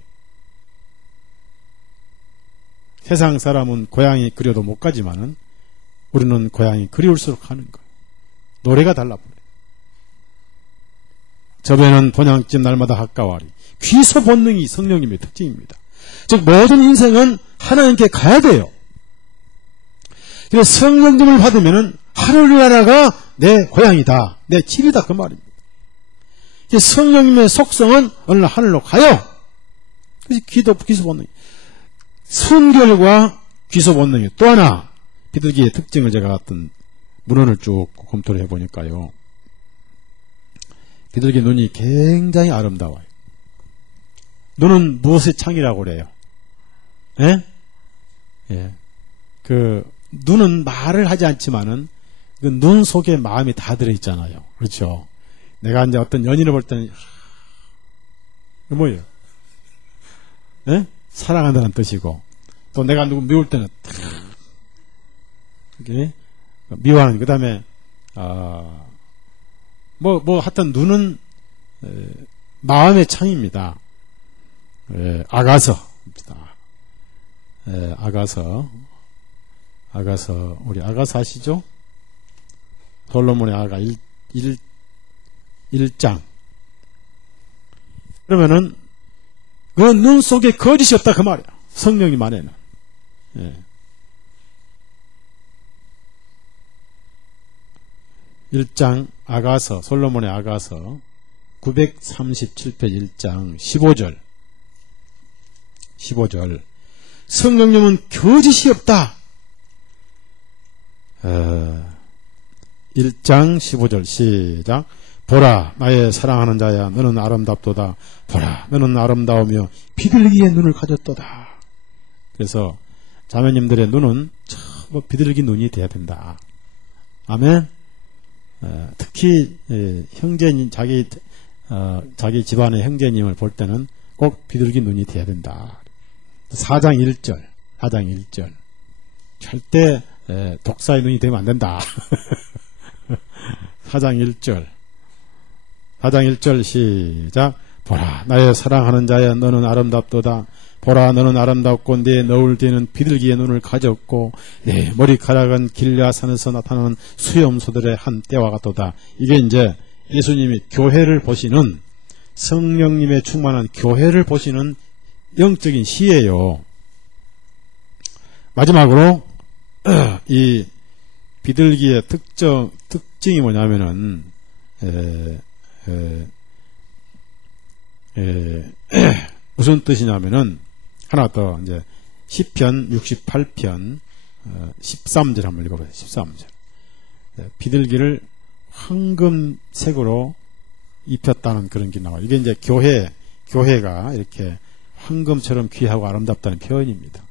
세상 사람은 고향이 그리워도 못 가지만은 우리는 고향이 그리울수록 가는 거예요. 노래가 달라버려요. 저배는 본향집 날마다 가까워하리. 귀소 본능이 성령님의 특징입니다. 즉 모든 인생은 하나님께 가야 돼요. 그래서 성령님을 받으면은 하늘나라가 내 고향이다, 내 집이다, 그 말입니다. 성령님의 속성은 어느 날 하늘로 가요. 그래서 귀소 본능. 순결과 귀소 본능이 또 하나, 비둘기의 특징을 제가 어떤 문헌을 쭉 검토를 해보니까요. 비둘기 눈이 굉장히 아름다워요. 눈은 무엇의 창이라고 그래요? 예. 눈은 말을 하지 않지만은 그 눈 속에 마음이 다 들어있잖아요. 그렇죠? 내가 이제 어떤 연인을 볼 때는, 뭐예요? 사랑한다는 뜻이고, 또 내가 누구 미울 때는, 이렇게, 미워하는, 그 다음에, 하여튼 눈은, 마음의 창입니다. 아가서, 우리 아가서 아시죠? 솔로몬의 아가 1장. 그러면은, 그 눈 속에 거짓이 없다, 그 말이야. 성령님 안에는. 1장 아가서, 솔로몬의 아가서 937페이지 1장 15절 성령님은 거짓이 없다. 1장 15절 시작. 보라 나의 사랑하는 자야 너는 아름답도다. 보라 너는 아름다우며 비둘기의 눈을 가졌도다. 그래서 자매님들의 눈은 전부 비둘기 눈이 돼야 된다. 아멘. 특히 형제님 자기 집안의 형제님을 볼 때는 꼭 비둘기 눈이 돼야 된다. 4장 1절 절대 독사의 눈이 되면 안 된다. 4장 1절 시작. 보라 나의 사랑하는 자야 너는 아름답도다. 보라 너는 아름답고 내 너울 뒤는 비둘기의 눈을 가졌고 내 머리카락은 길야산에서 나타나는 수염소들의 한 때와 같도다. 이게 이제 예수님이 교회를 보시는, 성령님의 충만한 교회를 보시는 영적인 시예요. 마지막으로 이 비둘기의 특징이 뭐냐면은 무슨 뜻이냐면은 하나 더 이제 시편 68편 13절 한번 읽어보세요. 13절. 비둘기를 황금색으로 입혔다는 그런 게 나와요. 이게 이제 교회가 이렇게 황금처럼 귀하고 아름답다는 표현입니다.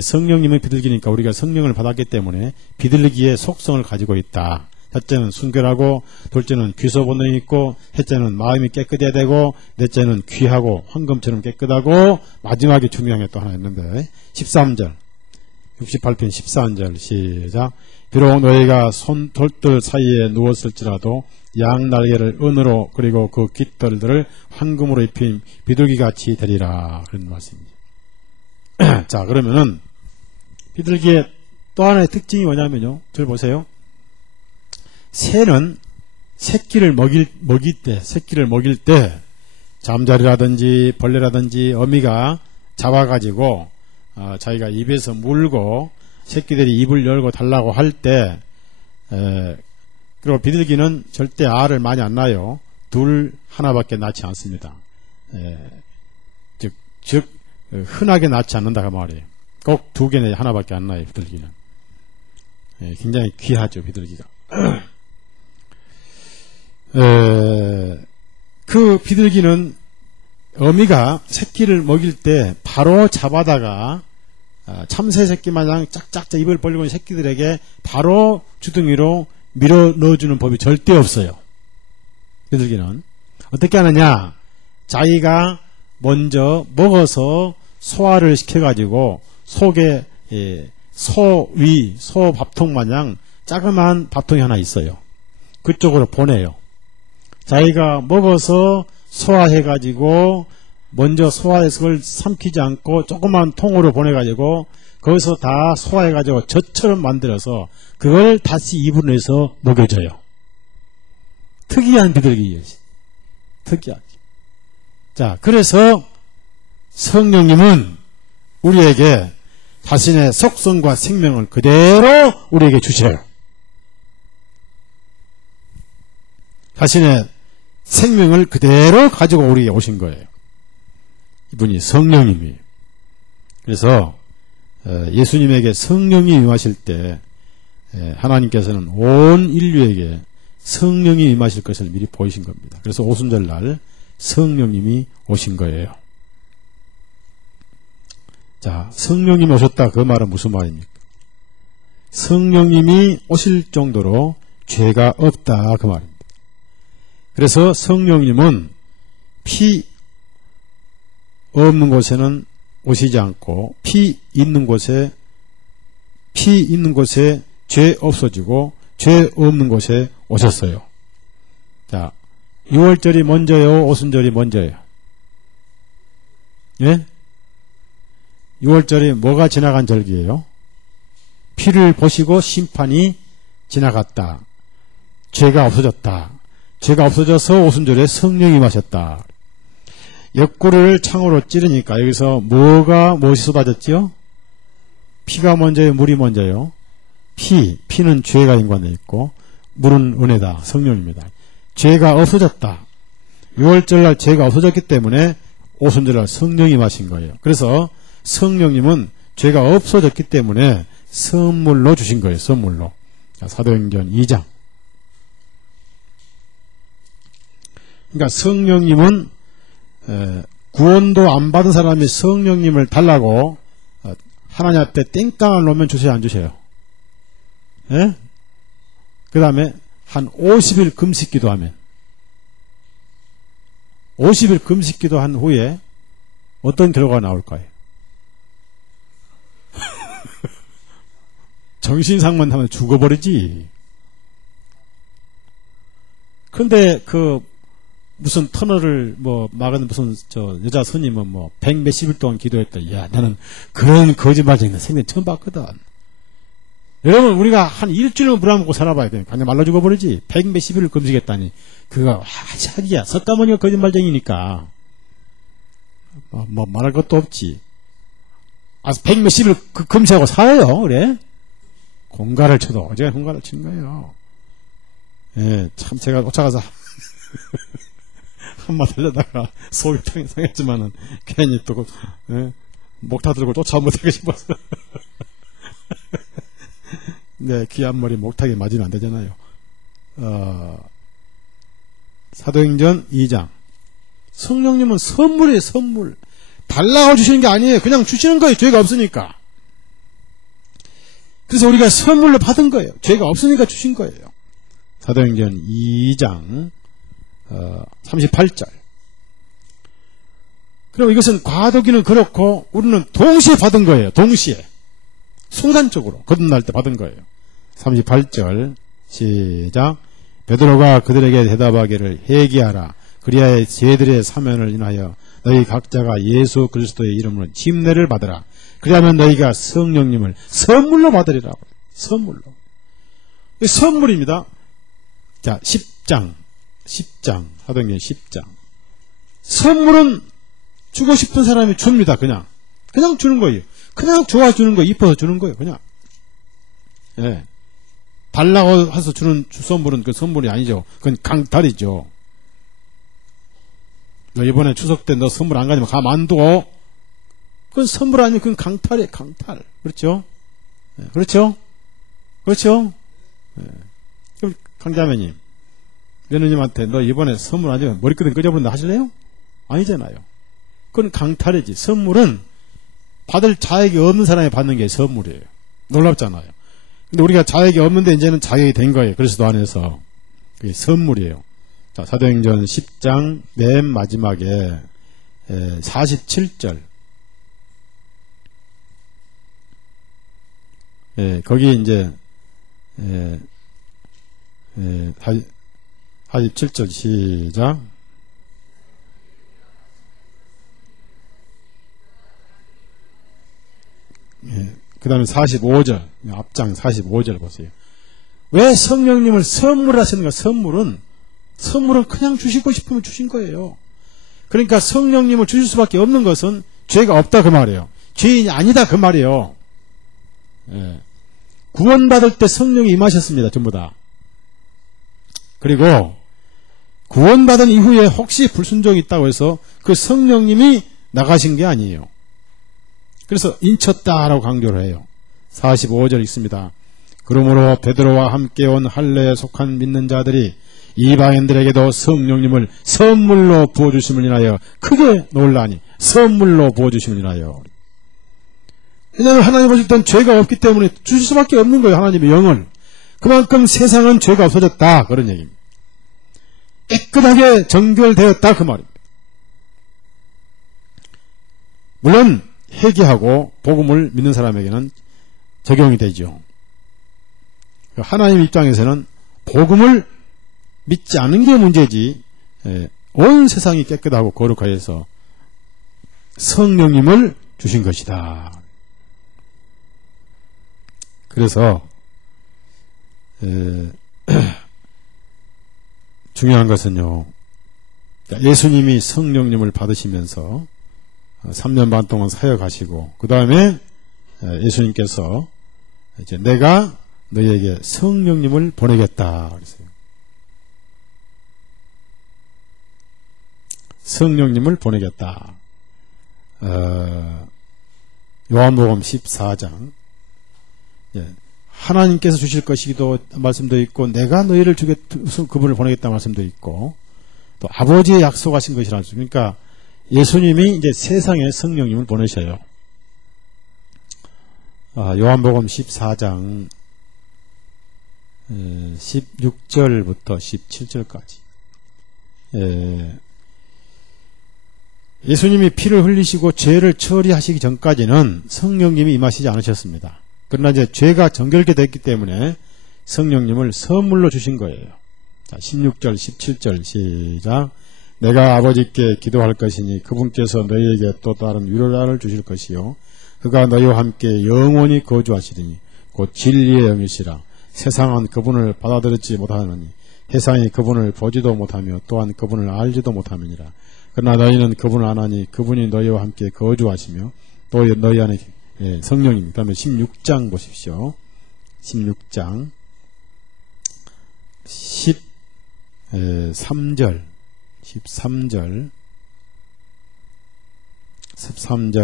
성령님은 비둘기니까 우리가 성령을 받았기 때문에 비둘기의 속성을 가지고 있다. 첫째는 순결하고, 둘째는 귀소 본능이 있고, 셋째는 마음이 깨끗해야 되고, 넷째는 귀하고 황금처럼 깨끗하고, 마지막에 중요한 게 또 하나 있는데 13절 68편 13절 시작. 비록 너희가 돌들 사이에 누웠을지라도 양 날개를 은으로 그리고 그 깃털들을 황금으로 입힌 비둘기같이 되리라. 그런 말씀입니다. 자, 그러면은 비둘기의 또 하나의 특징이 뭐냐면요, 절 보세요. 새는 새끼를 먹일 때 잠자리라든지 벌레라든지 어미가 잡아가지고 자기가 입에서 물고 새끼들이 입을 열고 달라고 할 때, 그리고 비둘기는 절대 알을 많이 안 낳아요. 하나밖에 낳지 않습니다. 즉 흔하게 낳지 않는다 그 말이에요. 꼭 2개 내지 하나밖에 안 낳아요, 비둘기는. 굉장히 귀하죠, 비둘기가. 그 비둘기는 어미가 새끼를 먹일 때 바로 잡아다가 참새 새끼 마냥 짝짝짝 입을 벌리고 있는 새끼들에게 바로 주둥이로 밀어 넣어주는 법이 절대 없어요. 비둘기는 어떻게 하느냐, 자기가 먼저 먹어서 소화를 시켜가지고 속에 소 밥통 마냥 자그마한 밥통이 하나 있어요. 그쪽으로 보내요. 자기가 먹어서 소화해가지고 먼저 소화해서 그걸 삼키지 않고 조그만 통으로 보내가지고 거기서 다 소화해가지고 젖처럼 만들어서 그걸 다시 입으로 내서 먹여줘요. 특이한 비둘기예요. 특이하죠. 자, 그래서 성령님은 우리에게 자신의 속성과 생명을 그대로 우리에게 주셔요. 자신의 생명을 그대로 가지고 우리에게 오신 거예요. 이분이 성령님이에요. 그래서 예수님에게 성령이 임하실 때 하나님께서는 온 인류에게 성령이 임하실 것을 미리 보이신 겁니다. 그래서 오순절날 성령님이 오신 거예요. 자, 성령님이 오셨다, 그 말은 무슨 말입니까? 성령님이 오실 정도로 죄가 없다, 그 말입니다. 그래서 성령님은 피 없는 곳에는 오시지 않고 피 있는 곳에 죄 없어지고 죄 없는 곳에 오셨어요. 자, 6월절이 먼저요, 오순절이 먼저예요? 예? 6월절이 뭐가 지나간 절기예요? 피를 보시고 심판이 지나갔다. 죄가 없어졌다. 죄가 없어져서 오순절에 성령이 임하셨다. 옆구리를 창으로 찌르니까 여기서 무엇이 쏟아졌지요? 피가 먼저요, 물이 먼저요? 피는 죄가 인관되어 있고 물은 은혜다, 성령입니다. 죄가 없어졌다. 유월절날 죄가 없어졌기 때문에 오순절날 성령이 마신 거예요. 그래서 성령님은 죄가 없어졌기 때문에 선물로 주신 거예요. 선물로. 자, 사도행전 2장. 그러니까 성령님은 구원도 안 받은 사람이 성령님을 달라고 하나님 앞에 땡깡을 놓으면 주세요, 안 주세요? 예? 그 다음에 한 50일 금식 기도하면 50일 금식 기도한 후에 어떤 결과가 나올까요? 정신상만 하면 죽어버리지. 근데 무슨 터널을 막은 무슨 여자 스님은 100 몇십일 동안 기도했다. 야, 나는 그런 거짓말쟁이는 생전 처음 봤거든. 여러분, 우리가 한 일주일은 물 안 먹고 살아봐야 돼. 그냥 말라 죽어버리지. 100 몇십일을 금식했다니. 그거 자기야. 석가모니가 거짓말쟁이니까. 말할 것도 없지. 100 몇십일 금식하고 살아요. 그래? 공갈을 쳐도 어제가 공갈을 친 거예요. 예, 참 제가 쫓아가서 한마디 하려다가 속이 상했지만은 괜히 또 목타 들고 쫓아 못하게 싶어서 네, 귀한 머리 목타게 맞으면 안 되잖아요. 사도행전 2장. 성령님은 선물이에요. 선물. 달라고 주시는 게 아니에요. 그냥 주시는 거예요. 죄가 없으니까. 그래서 우리가 선물로 받은 거예요. 죄가 없으니까 주신 거예요. 사도행전 2장 38절. 그럼 이것은 과도기는 그렇고 우리는 동시에 받은 거예요. 동시에. 순간적으로 거듭날 때 받은 거예요. 38절 시작. 베드로가 그들에게 대답하기를 회개하라. 그리하여 죄들의 사면을 인하여 너희 각자가 예수 그리스도의 이름으로 침례를 받으라. 그리하면 너희가 성령님을 선물로 받으리라. 선물로. 선물입니다. 자, 10장 사도행전 10장. 선물은 주고 싶은 사람이 줍니다. 그냥 주는 거예요. 그냥 좋아주는 거예요. 이뻐서 주는 거예요. 그냥. 예. 달라고 해서 주는 선물은 그 선물이 아니죠. 그건 강탈이죠. 너 이번에 추석 때 너 선물 안 가지면 가만 안 둬. 그건 선물 아니고 그건 강탈이에요. 강탈. 그렇죠? 예. 그렇죠? 그렇죠? 예. 그럼 강자매님, 며느님한테 너 이번에 선물 안 주면 머리끄댕 끄져버린다 하실래요? 아니잖아요. 그건 강탈이지. 선물은 받을 자격이 없는 사람이 받는 게 선물이에요. 놀랍잖아요. 근데 우리가 자격이 없는데 이제는 자격이 된 거예요. 그리스도 안에서. 그게 선물이에요. 자, 사도행전 10장 맨 마지막에 47절. 예, 거기 이제 47절 시작. 그 다음에 45절, 앞장 45절 보세요. 왜 성령님을 선물하시는가? 선물은 그냥 주시고 싶으면 주신 거예요. 그러니까 성령님을 주실 수밖에 없는 것은 죄가 없다 그 말이에요. 죄인이 아니다 그 말이에요. 예. 구원받을 때 성령이 임하셨습니다. 전부 다. 그리고 구원받은 이후에 혹시 불순종이 있다고 해서 그 성령님이 나가신 게 아니에요. 그래서 인쳤다라고 강조를 해요. 45절 있습니다. 그러므로 베드로와 함께 온 할례에 속한 믿는 자들이 이방인들에게도 성령님을 선물로 부어주심을 인하여 크게 놀라니. 선물로 부어주심을 인하여. 왜냐하면 하나님 보실 땐 죄가 없기 때문에 주실 수밖에 없는 거예요. 하나님의 영을. 그만큼 세상은 죄가 없어졌다. 그런 얘기입니다. 깨끗하게 정결되었다. 그 말입니다. 물론 회개하고 복음을 믿는 사람에게는 적용이 되죠. 하나님 입장에서는 복음을 믿지 않은 게 문제지, 온 세상이 깨끗하고 거룩하여서 성령님을 주신 것이다. 그래서 중요한 것은요, 예수님이 성령님을 받으시면서 3년 반 동안 사역하시고 그 다음에 예수님께서 이제 내가 너희에게 성령님을 보내겠다 그랬어요. 성령님을 보내겠다. 요한복음 14장. 예, 하나님께서 주실 것이기도 말씀도 있고, 내가 너희를 그분을 보내겠다 말씀도 있고, 또 아버지의 약속하신 것이라. 그러니까 예수님이 이제 세상에 성령님을 보내셔요. 요한복음 14장 16절부터 17절까지. 예수님이 피를 흘리시고 죄를 처리하시기 전까지는 성령님이 임하시지 않으셨습니다. 그러나 이제 죄가 정결케 됐기 때문에 성령님을 선물로 주신 거예요. 자, 16절, 17절 시작. 내가 아버지께 기도할 것이니 그분께서 너희에게 또 다른 위로자를 주실 것이요 그가 너희와 함께 영원히 거주하시리니 곧 진리의 영이시라. 세상은 그분을 받아들이지 못하느니 세상이 그분을 보지도 못하며 또한 그분을 알지도 못함이니라. 그러나 너희는 그분을 아나니 그분이 너희와 함께 거주하시며 또 너희 안에 성령입니다. 다음에 16장 보십시오. 16장 13절 13절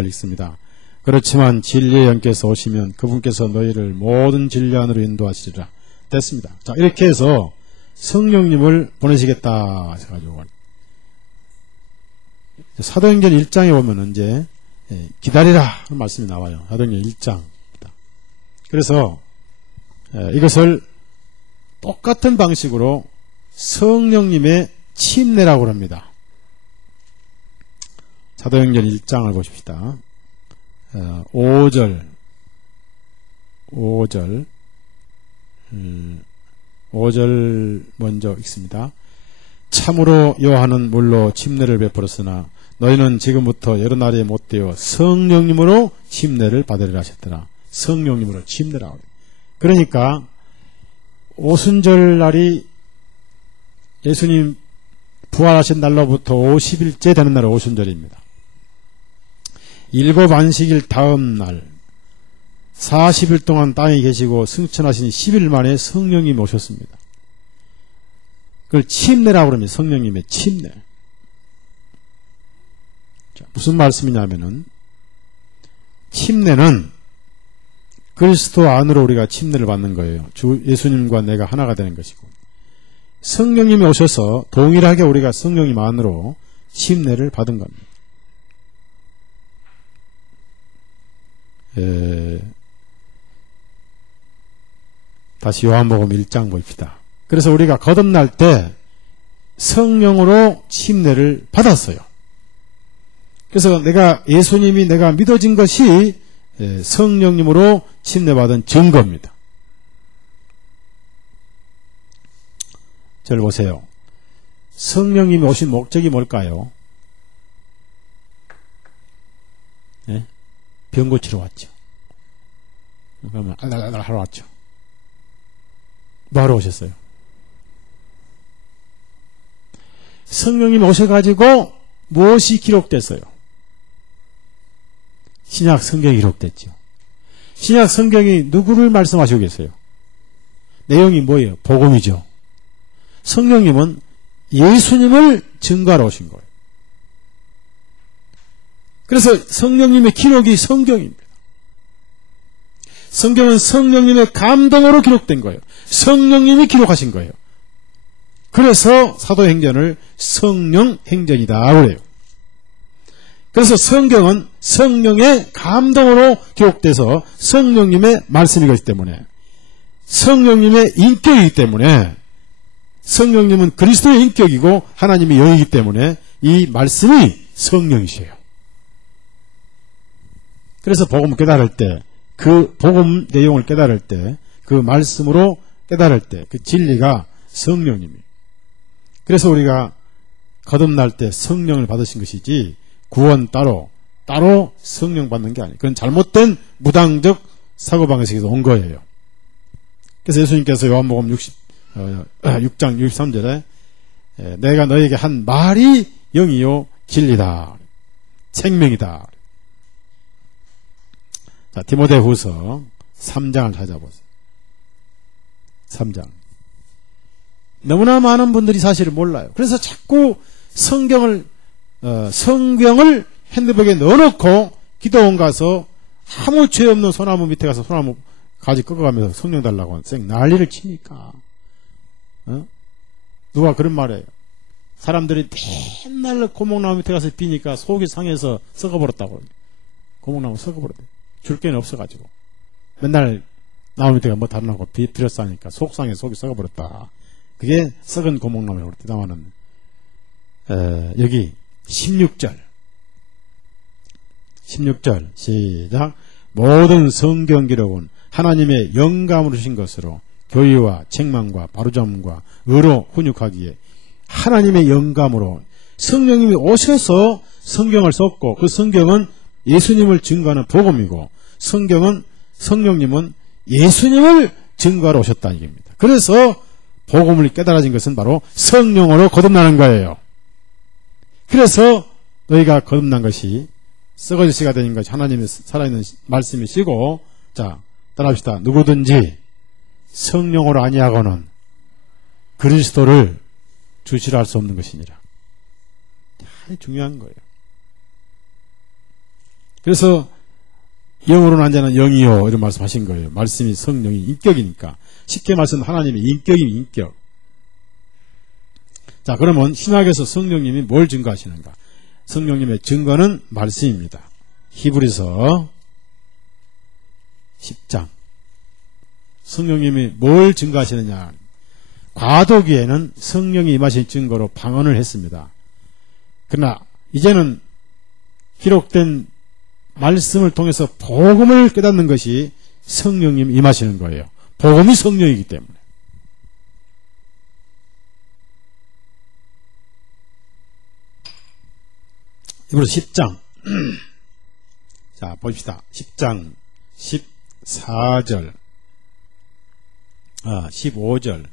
읽습니다. 그렇지만 진리의 영께서 오시면 그분께서 너희를 모든 진리 안으로 인도하시리라. 됐습니다. 자, 이렇게 해서 성령님을 보내시겠다 해가지고 사도행전 1장에 보면은 이제 기다리라 하는 말씀이 나와요. 사도행전 1장입니다. 그래서 이것을 똑같은 방식으로 성령님의 침례라고 합니다. 사도행전 1장을 보십시다. 5절 5절 먼저 읽습니다. 참으로 요한은 물로 침례를 베풀었으나 너희는 지금부터 여러 날이 못되어 성령님으로 침례를 받으리라 하셨더라. 성령님으로 침례라고. 그러니까 오순절 날이 예수님 부활하신 날로부터 50일째 되는 날이 오순절입니다. 일곱 안식일 다음 날 40일 동안 땅에 계시고 승천하신 10일 만에 성령님이 오셨습니다. 그걸 침례라고 그럽니다. 성령님의 침례. 자, 무슨 말씀이냐면은 침례는 그리스도 안으로 우리가 침례를 받는 거예요. 주 예수님과 내가 하나가 되는 것이고 성령님이 오셔서 동일하게 우리가 성령님 안으로 침례를 받은 겁니다. 다시 요한복음 1장 봅시다. 그래서 우리가 거듭날 때 성령으로 침례를 받았어요. 그래서 예수님이 내가 믿어진 것이 성령님으로 침례받은 증거입니다. 저를 보세요. 성령님이 오신 목적이 뭘까요? 네? 병 고치러 왔죠. 그러면 알랄랄 하러 왔죠. 뭐하러 오셨어요? 성령님이 오셔가지고 무엇이 기록됐어요? 신약 성경이 기록됐죠. 신약 성경이 누구를 말씀하시고 계세요? 내용이 뭐예요? 복음이죠. 성령님은 예수님을 증거하러 오신 거예요. 그래서 성령님의 기록이 성경입니다. 성경은 성령님의 감동으로 기록된 거예요. 성령님이 기록하신 거예요. 그래서 사도행전을 성령행전이다 그래요. 그래서 성경은 성령의 감동으로 기록돼서 성령님의 말씀이기 때문에 성령님의 인격이기 때문에 성령님은 그리스도의 인격이고 하나님의 영이기 때문에 이 말씀이 성령이세요. 그래서 복음을 깨달을 때 그 복음 내용을 깨달을 때 그 말씀으로 깨달을 때 그 진리가 성령님이에요. 그래서 우리가 거듭날 때 성령을 받으신 것이지 구원 따로 성령 받는 게 아니에요. 그건 잘못된 무당적 사고방식에서 온 거예요. 그래서 예수님께서 요한복음 6장 63절에 내가 너에게 한 말이 영이요 진리다 생명이다. 자, 디모데후서 3장을 찾아보세요. 3장. 너무나 많은 분들이 사실을 몰라요. 그래서 자꾸 성경을 성경을 핸드백에 넣어놓고 기도원 가서 아무 죄 없는 소나무 밑에 가서 소나무 가지 꺾어가면서 성령 달라고 쌩 난리를 치니까 누가 그런 말이에요. 사람들이 맨날 고목나무 밑에 가서 비니까 속이 상해서 썩어버렸다고. 고목나무 썩어버렸대. 줄 게는 없어가지고 맨날 나무 밑에가 뭐 다르나고 비렸어 하니까 속상해 속이 썩어버렸다. 그게 썩은 고목나무라고 대담하는 여기 16절 시작. 모든 성경 기록은 하나님의 영감으로 주신 것으로 교의와 책망과 바로잡음과 의로 훈육하기에 하나님의 영감으로 성령님이 오셔서 성경을 썼고 그 성경은 예수님을 증거하는 복음이고 성령님은 예수님을 증거하러 오셨다는 얘기입니다. 그래서 복음을 깨달아진 것은 바로 성령으로 거듭나는 거예요. 그래서 너희가 거듭난 것이 썩어질 씨가 되는 것이 하나님의 살아있는 말씀이시고 자 따라합시다. 누구든지 성령으로 아니하고는 그리스도를 주시라 할 수 없는 것이니라. 참 중요한 거예요. 그래서 영으로는 한 자는 영이요 이런 말씀하신 거예요. 말씀이 성령이 인격이니까 쉽게 말씀 하나님의 인격이면 인격. 자 그러면 신학에서 성령님이 뭘 증거하시는가? 성령님의 증거는 말씀입니다. 히브리서 10장 성령님이 뭘 증거하시느냐? 과도기에는 성령이 임하신 증거로 방언을 했습니다. 그러나 이제는 기록된 말씀을 통해서 복음을 깨닫는 것이 성령님 임하시는 거예요. 복음이 성령이기 때문에. 이번에 10장 자 봅시다. 10장 14절 15절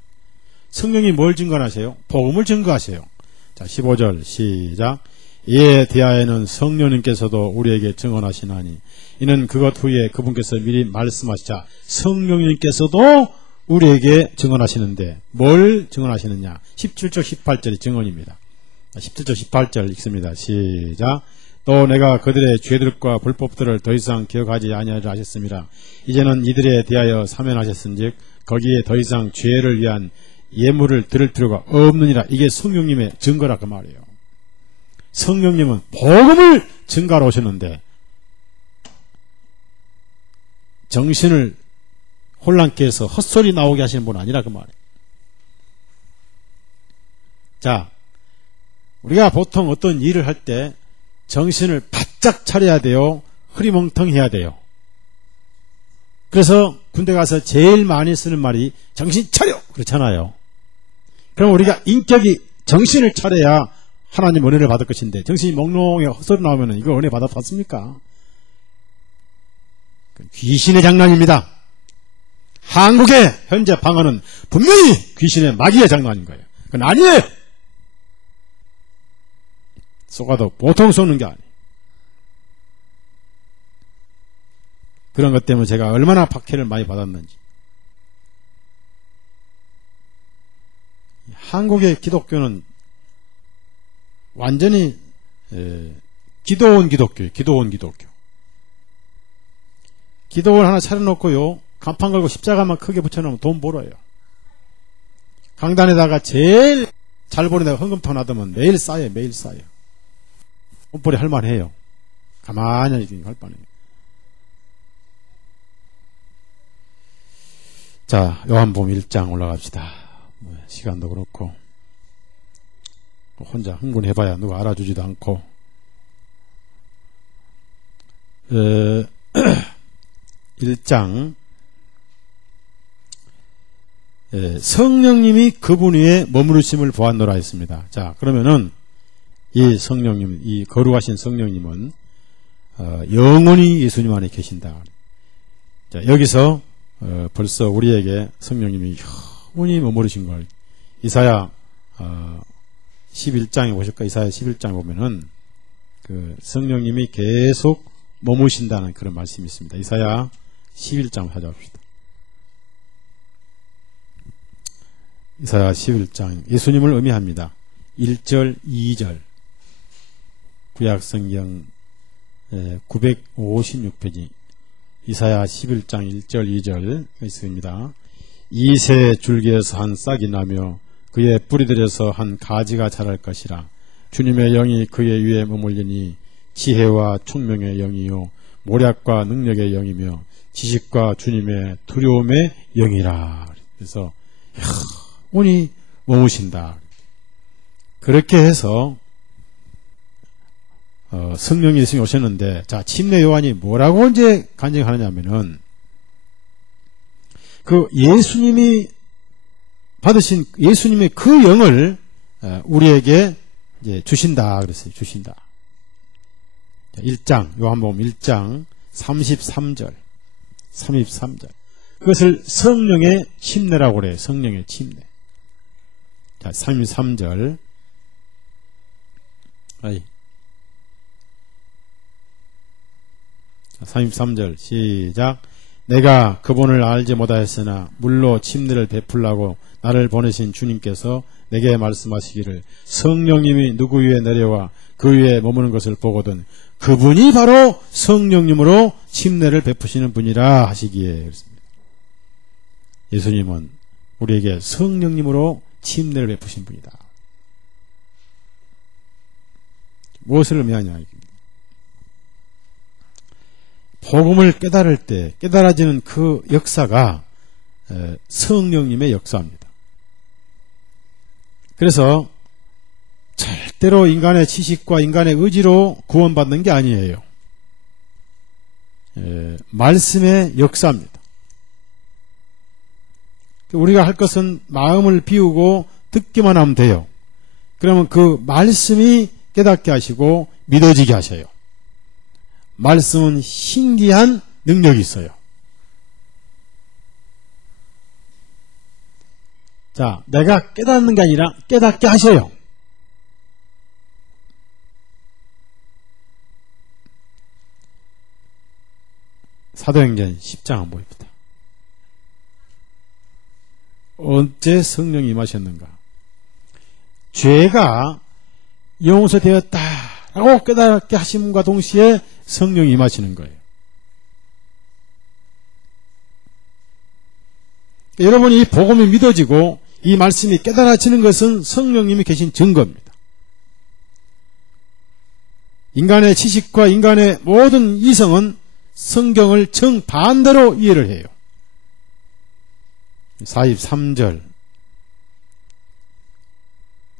성령이 뭘 증거하세요? 복음을 증거하세요. 자 15절 시작. 이에 대하여는 성령님께서도 우리에게 증언하시나니 이는 그것 후에 그분께서 미리 말씀하시자 성령님께서도 우리에게 증언하시는데 뭘 증언하시느냐? 17절 18절이 증언입니다. 17절 18절 읽습니다. 시작. 또 내가 그들의 죄들과 불법들을 더 이상 기억하지 아니하리라 하셨습니다. 이제는 이들에 대하여 사면하셨은즉 거기에 더 이상 죄를 위한 예물을 드릴 필요가 없느니라. 이게 성령님의 증거라 그 말이에요. 성령님은 복음을 증거하러 오셨는데 정신을 혼란케 해서 헛소리 나오게 하시는 분은 아니라 그 말이에요. 자, 우리가 보통 어떤 일을 할 때 정신을 바짝 차려야 돼요? 흐리멍텅해야 돼요? 그래서 군대 가서 제일 많이 쓰는 말이 정신 차려! 그렇잖아요. 그럼 우리가 인격이 정신을 차려야 하나님 은혜를 받을 것인데 정신이 몽롱해 헛소리 나오면 이거 은혜 받았습니까? 귀신의 장난입니다. 한국의 현재 방언은 분명히 귀신의 마귀의 장난인 거예요. 그건 아니에요. 쏘가도 보통 쏘는 게 아니에요. 그런 것 때문에 제가 얼마나 박해를 많이 받았는지. 한국의 기독교는 완전히 기도원 기독교예요. 기도원 기독교. 기도원 하나 차려놓고요. 간판 걸고 십자가만 크게 붙여놓으면 돈 벌어요. 강단에다가 제일 잘 보내다가 헌금통 놔두면 매일 쌓여요. 매일 쌓여요. 돈벌이 할만해요. 가만히 할 만해요. 자, 요한복음 1장 올라갑시다. 시간도 그렇고 혼자 흥분해봐야 누가 알아주지도 않고 1장 성령님이 그분 위에 머무르심을 보았노라 했습니다. 자, 그러면은 이 성령님, 이 거룩하신 성령님은 영원히 예수님 안에 계신다. 자, 여기서 벌써 우리에게 성령님이 영원히 머무르신 걸 이사야 11장에 보실까? 이사야 11장에 보면은 그 성령님이 계속 머무신다는 그런 말씀이 있습니다. 이사야 11장 찾아봅시다. 이사야 11장 예수님을 의미합니다. 1절 2절 구약성경 956페이지 이사야 11장 1절 2절 있습니다. 이새 줄기에서 한 싹이 나며 그의 뿌리들에서 한 가지가 자랄 것이라. 주님의 영이 그의 위에 머물리니 지혜와 총명의 영이요 모략과 능력의 영이며 지식과 주님의 두려움의 영이라. 그래서 운이 머무신다. 그렇게 해서 성령이 예수님이 오셨는데, 자, 침례 요한이 뭐라고 이제 간증하느냐면은, 그 예수님이 받으신 예수님의 그 영을 우리에게 이제 주신다 그랬어요. 주신다. 1장, 요한복음 1장 33절. 그것을 성령의 침례라고 그래요. 성령의 침례. 자, 33절. 33절 시작. 내가 그분을 알지 못하였으나 물로 침례를 베풀라고 나를 보내신 주님께서 내게 말씀하시기를 성령님이 누구 위에 내려와 그 위에 머무는 것을 보거든 그분이 바로 성령님으로 침례를 베푸시는 분이라 하시기에 그렇습니다. 예수님은 우리에게 성령님으로 침례를 베푸신 분이다. 무엇을 의미하냐? 복음을 깨달을 때 깨달아지는 그 역사가 성령님의 역사입니다. 그래서 절대로 인간의 지식과 인간의 의지로 구원받는 게 아니에요. 말씀의 역사입니다. 우리가 할 것은 마음을 비우고 듣기만 하면 돼요. 그러면 그 말씀이 깨닫게 하시고 믿어지게 하셔요. 말씀은 신기한 능력이 있어요. 자, 내가 깨닫는 게 아니라 깨닫게 하셔요. 사도행전 10장 한번 봅니다. 언제 성령이 임하셨는가? 죄가 용서되었다라고 깨닫게 하심과 동시에 성령이 임하시는 거예요. 여러분이 이 복음이 믿어지고 이 말씀이 깨달아지는 것은 성령님이 계신 증거입니다. 인간의 지식과 인간의 모든 이성은 성경을 정반대로 이해를 해요. 43절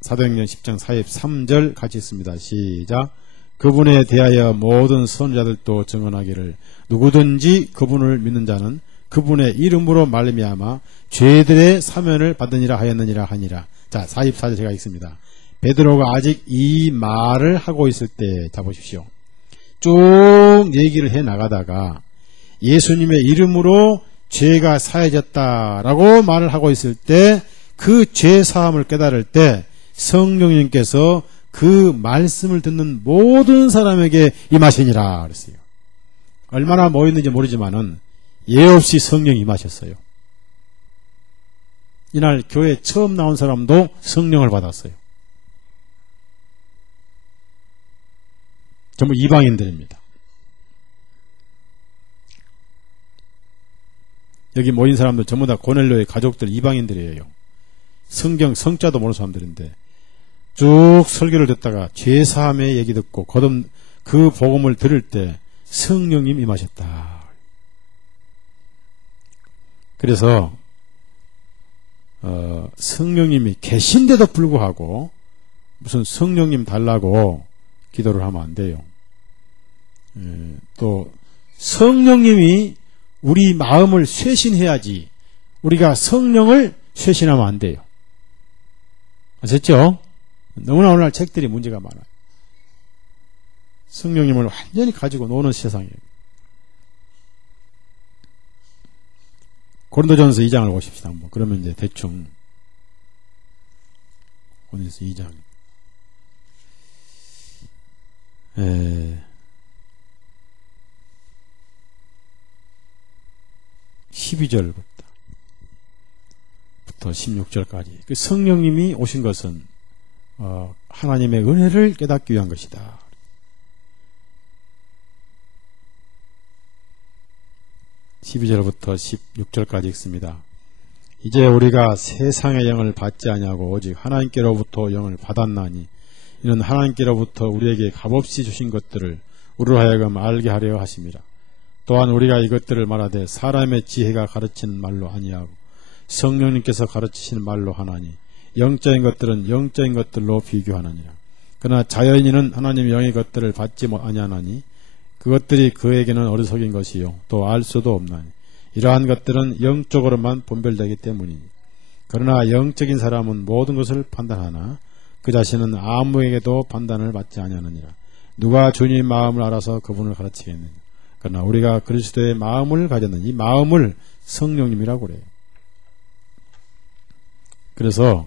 사도행전 10장 43절 같이 있습니다. 시작. 그분에 대하여 모든 선지자들도 증언하기를 누구든지 그분을 믿는 자는 그분의 이름으로 말미암아 죄들의 사면을 받으니라 하였느니라 하니라. 자, 44절 제가 읽습니다. 베드로가 아직 이 말을 하고 있을 때 잡으십시오. 쭉 얘기를 해 나가다가 예수님의 이름으로 죄가 사해졌다라고 말을 하고 있을 때 그 죄 사함을 깨달을 때 성령님께서 그 말씀을 듣는 모든 사람에게 임하시니라 그랬어요. 얼마나 모였는지 모르지만은 예 없이 성령이 임하셨어요. 이날 교회 처음 나온 사람도 성령을 받았어요. 전부 이방인들입니다. 여기 모인 사람들 전부 다 고넬료의 가족들 이방인들이에요. 성경 성자도 모르는 사람들인데 쭉 설교를 듣다가 죄사함의 얘기 듣고 거듭 그 복음을 들을 때 성령님 임하셨다. 그래서 성령님이 계신데도 불구하고 무슨 성령님 달라고 기도를 하면 안 돼요. 또 성령님이 우리 마음을 쇄신해야지 우리가 성령을 쇄신하면 안 돼요. 아셨죠? 너무나 오늘날 책들이 문제가 많아요. 성령님을 완전히 가지고 노는 세상이에요. 고린도전서 2장을 보십시다. 한번. 그러면 이제 대충 고린도전서 2장 12절부터 16절까지 그 성령님이 오신 것은 하나님의 은혜를 깨닫기 위한 것이다. 12절부터 16절까지 읽습니다. 이제 우리가 세상의 영을 받지 아니하고 오직 하나님께로부터 영을 받았나니 이는 하나님께로부터 우리에게 값없이 주신 것들을 우리로 하여금 알게 하려 하심이라. 또한 우리가 이것들을 말하되 사람의 지혜가 가르치는 말로 아니하고 성령님께서 가르치시는 말로 하나니 영적인 것들은 영적인 것들로 비교하느니라. 그러나 자연인은 하나님의 영의 것들을 받지 아니하나니 그것들이 그에게는 어리석인 것이요 또 알 수도 없나니 이러한 것들은 영적으로만 분별되기 때문이니. 그러나 영적인 사람은 모든 것을 판단하나 그 자신은 아무에게도 판단을 받지 아니하느니라. 누가 주님 마음을 알아서 그분을 가르치겠느냐. 그러나 우리가 그리스도의 마음을 가졌느니 이 마음을 성령님이라고 그래요. 그래서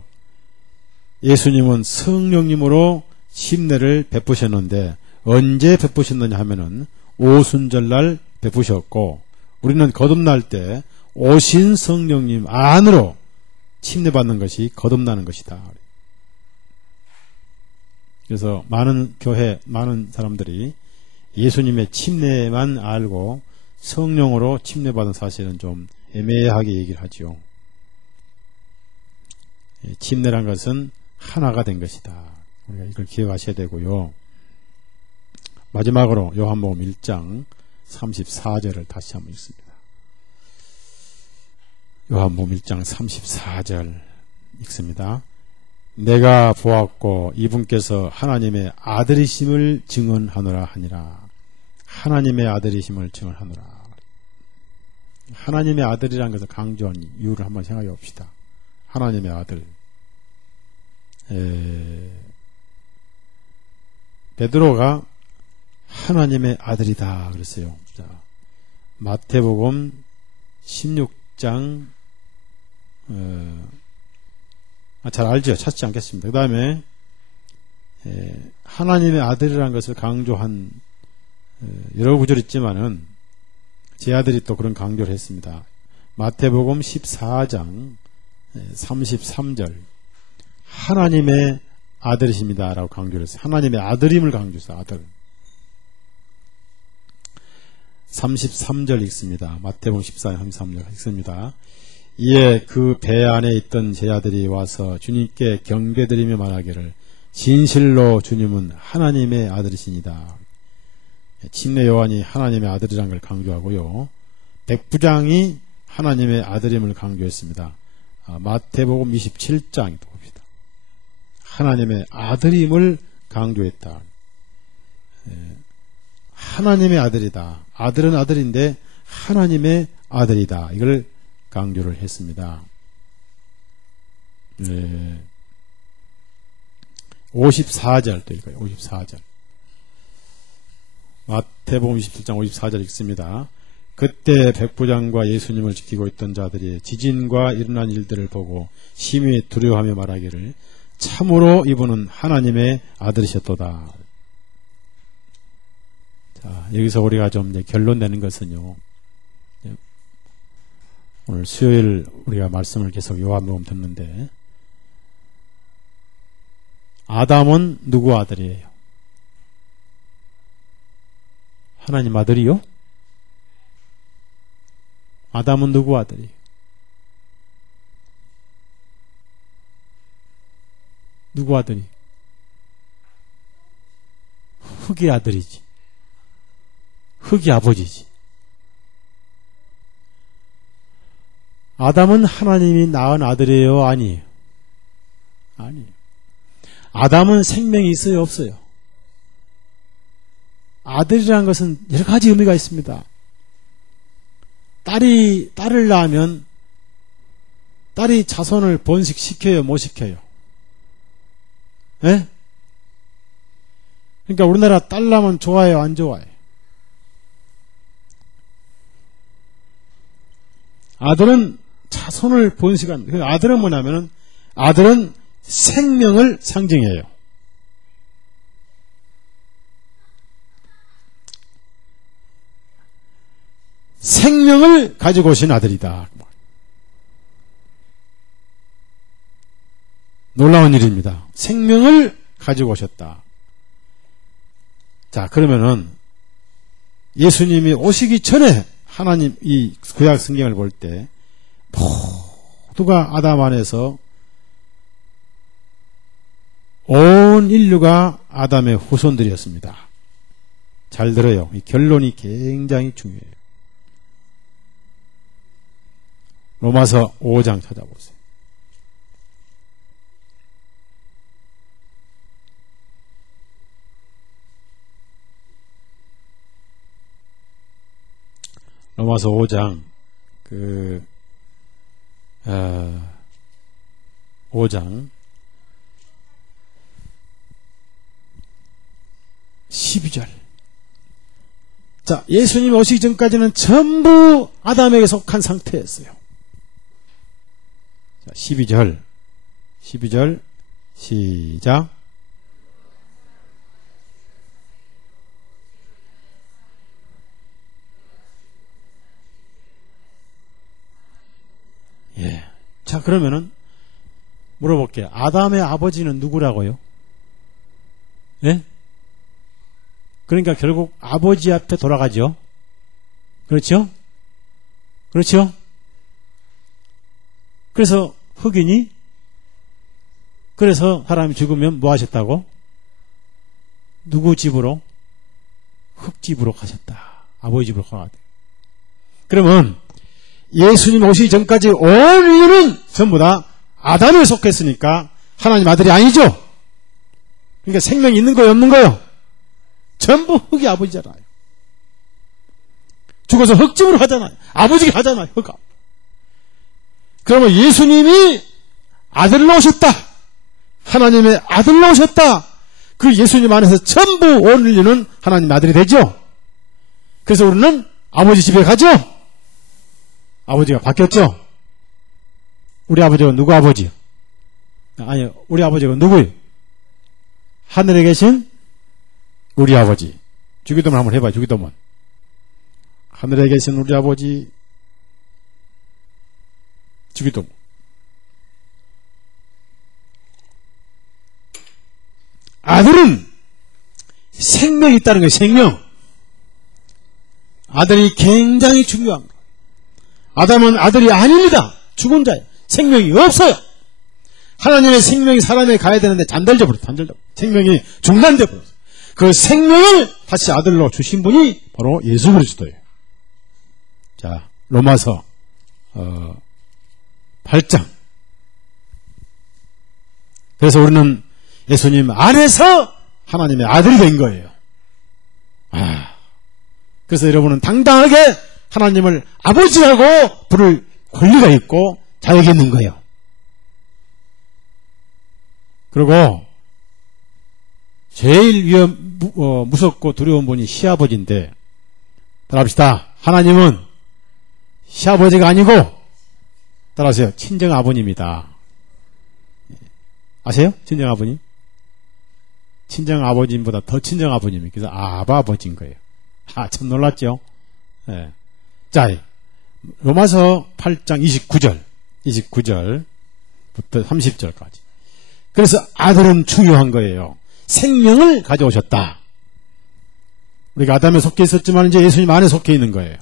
예수님은 성령님으로 침례를 베푸셨는데 언제 베푸셨느냐 하면은 오순절날 베푸셨고 우리는 거듭날 때 오신 성령님 안으로 침례받는 것이 거듭나는 것이다. 그래서 많은 교회, 많은 사람들이 예수님의 침례만 알고 성령으로 침례받은 사실은 좀 애매하게 얘기를 하죠. 침례란 것은 하나가 된 것이다. 우리가 이걸 기억하셔야 되고요. 마지막으로 요한복음 1장 34절을 다시 한번 읽습니다. 요한복음 1장 34절 읽습니다. 내가 보았고 이분께서 하나님의 아들이심을 증언하노라 하니라. 하나님의 아들이심을 증언하노라. 하나님의 아들이라는 것을 강조한 이유를 한번 생각해 봅시다. 하나님의 아들. 베드로가 하나님의 아들이다 그랬어요. 자, 마태복음 16장 잘 알죠? 찾지 않겠습니다. 그 다음에 하나님의 아들이라는 것을 강조한 여러 구절이 있지만은 제 아들이 또 그런 강조를 했습니다. 마태복음 14장 33절 하나님의 아들이십니다 라고 강조를 했어요. 하나님의 아들임을 강조했어요. 아들. 33절 읽습니다. 마태복음 14장 33절 읽습니다. 이에 그 배 안에 있던 제 아들이 와서 주님께 경배드리며 말하기를 진실로 주님은 하나님의 아들이시니다. 침례 요한이 하나님의 아들이라는 걸 강조하고요. 백부장이 하나님의 아들임을 강조했습니다. 마태복음 27장 봅시다. 하나님의 아들임을 강조했다. 하나님의 아들이다. 아들은 아들인데 하나님의 아들이다. 이걸 강조를 했습니다. 54절 또 읽어요. 54절. 마태복음 27장 54절 읽습니다. 그때 백부장과 예수님을 지키고 있던 자들이 지진과 일어난 일들을 보고 심히 두려워하며 말하기를 참으로 이분은 하나님의 아들이셨도다. 자, 여기서 우리가 좀 이제 결론 내는 것은요. 오늘 수요일 우리가 말씀을 계속 요한복음 듣는데 아담은 누구 아들이에요? 하나님 아들이요? 아담은 누구 아들이에요? 누구 아들이? 흙의 아들이지. 흙의 아버지지. 아담은 하나님이 낳은 아들이에요? 아니에요? 아니에요. 아담은 생명이 있어요? 없어요? 아들이라는 것은 여러 가지 의미가 있습니다. 딸을 낳으면 딸이 자손을 번식시켜요? 못 시켜요? 예? 그러니까 우리나라 딸 낳으면 좋아요? 안 좋아요? 아들은 자손을 번식한, 아들은 뭐냐면은, 아들은 생명을 상징해요. 생명을 가지고 오신 아들이다. 놀라운 일입니다. 생명을 가지고 오셨다. 자, 그러면은 예수님이 오시기 전에 하나님 이 구약 성경을 볼 때 모두가 아담 안에서 온 인류가 아담의 후손들이었습니다. 잘 들어요. 이 결론이 굉장히 중요해요. 로마서 5장 찾아보세요. 로마서 5장 5장 12절. 자, 예수님 오시기 전까지는 전부 아담에게 속한 상태였어요. 자, 12절 시작. 예. 자, 그러면은 물어볼게요. 아담의 아버지는 누구라고요? 예? 그러니까 결국 아버지 앞에 돌아가죠. 그렇죠? 그렇죠? 그래서 흑인이 그래서 사람이 죽으면 뭐 하셨다고? 누구 집으로? 흑집으로 가셨다. 아버지 집으로 가야 돼. 그러면 예수님 오시기 전까지 온 인류는 전부 다 아담에 속했으니까 하나님 아들이 아니죠. 그러니까 생명이 있는 거예요, 없는 거예요? 전부 흑이 아버지잖아요. 죽어서 흑집으로 가잖아요. 아버지가 가잖아요, 흑아. 그러면 예수님이 아들로 오셨다. 하나님의 아들로 오셨다. 그 예수님 안에서 전부 온 인류는 하나님 아들이 되죠. 그래서 우리는 아버지 집에 가죠. 아버지가 바뀌었죠. 우리 아버지가 누구 아버지요? 아니요, 우리 아버지가 누구예요? 하늘에 계신 우리 아버지. 주기도문 한번 해봐요. 주기도문. 하늘에 계신 우리 아버지. 주기도문. 아들은 생명이 있다는 거예요. 생명. 아들이 굉장히 중요한 거예요. 아담은 아들이 아닙니다. 죽은 자예요. 생명이 없어요. 하나님의 생명이 사람에 가야 되는데 단절져 버렸어요. 생명이 중단돼 버렸어요. 그 생명을 다시 아들로 주신 분이 바로 예수 그리스도예요. 자, 로마서 8장. 그래서 우리는 예수님 안에서 하나님의 아들이 된 거예요. 그래서 여러분은 당당하게 하나님을 아버지라고 부를 권리가 있고 자격이 있는 거예요. 그리고 제일 무섭고 두려운 분이 시아버지인데, 따라합시다. 하나님은 시아버지가 아니고, 따라하세요. 친정 아버님이다. 아세요? 친정 아버님? 친정 아버님보다 더 친정 아버님이, 그래서 아바 아버지인 거예요. 참 놀랐죠? 네. 자, 로마서 8장 29절부터 30절까지. 그래서 아들은 중요한 거예요. 생명을 가져오셨다. 우리가 아담에 속해 있었지만 이제 예수님 안에 속해 있는 거예요.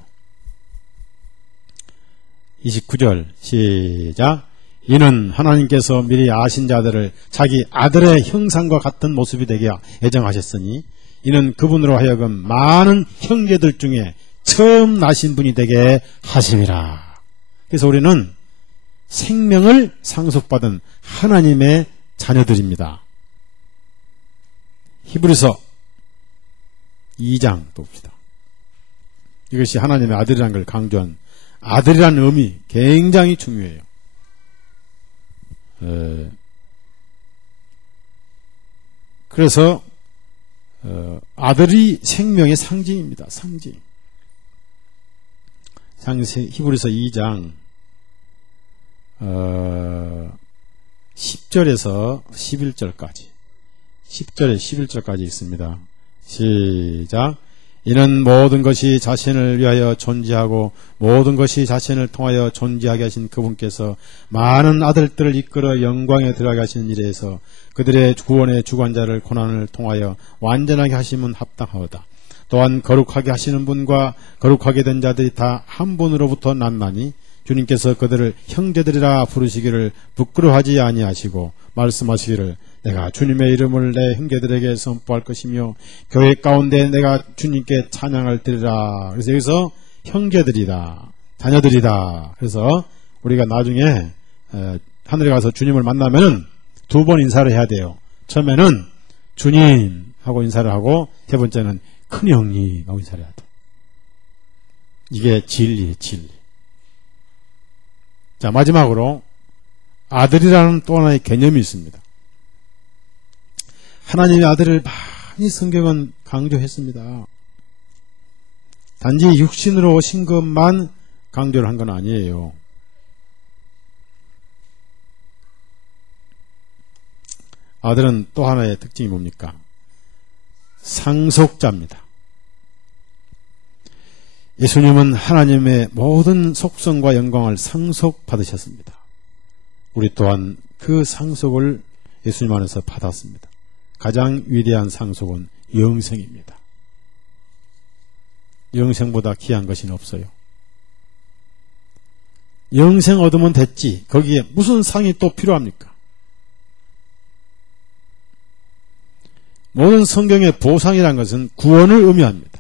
29절 시작. 이는 하나님께서 미리 아신 자들을 자기 아들의 형상과 같은 모습이 되게 예정하셨으니 이는 그분으로 하여금 많은 형제들 중에 처음 나신 분이 되게 하심이라. 그래서 우리는 생명을 상속받은 하나님의 자녀들입니다. 히브리서 2장 또 봅시다. 이것이 하나님의 아들이라는 걸 강조한, 아들이라는 의미 굉장히 중요해요. 그래서 아들이 생명의 상징입니다. 상징. 히브리서 2장 10절에서 11절까지 10절에 11절까지 있습니다. 시작. 이는 모든 것이 자신을 위하여 존재하고 모든 것이 자신을 통하여 존재하게 하신 그분께서 많은 아들들을 이끌어 영광에 들어가게 하시는 일에서 그들의 구원의 주관자를 고난을 통하여 완전하게 하심은 합당하오다. 또한 거룩하게 하시는 분과 거룩하게 된 자들이 다 한 분으로부터 났나니 주님께서 그들을 형제들이라 부르시기를 부끄러워하지 아니하시고 말씀하시기를 내가 주님의 이름을 내 형제들에게 선포할 것이며 교회 가운데 내가 주님께 찬양할 때리라. 그래서 여기서 형제들이다, 자녀들이다. 그래서 우리가 나중에 하늘에 가서 주님을 만나면은 두 번 인사를 해야 돼요. 처음에는 주님 하고 인사를 하고 세 번째는 큰형님 하고 인사를 해야 돼. 이게 진리예요, 진리. 자, 마지막으로 아들이라는 또 하나의 개념이 있습니다. 하나님의 아들을 많이 성경은 강조했습니다. 단지 육신으로 오신 것만 강조를 한 건 아니에요. 아들은 또 하나의 특징이 뭡니까? 상속자입니다. 예수님은 하나님의 모든 속성과 영광을 상속받으셨습니다. 우리 또한 그 상속을 예수님 안에서 받았습니다. 가장 위대한 상속은 영생입니다. 영생보다 귀한 것이 없어요. 영생 얻으면 됐지. 거기에 무슨 상이 또 필요합니까? 모든 성경의 보상이라는 것은 구원을 의미합니다.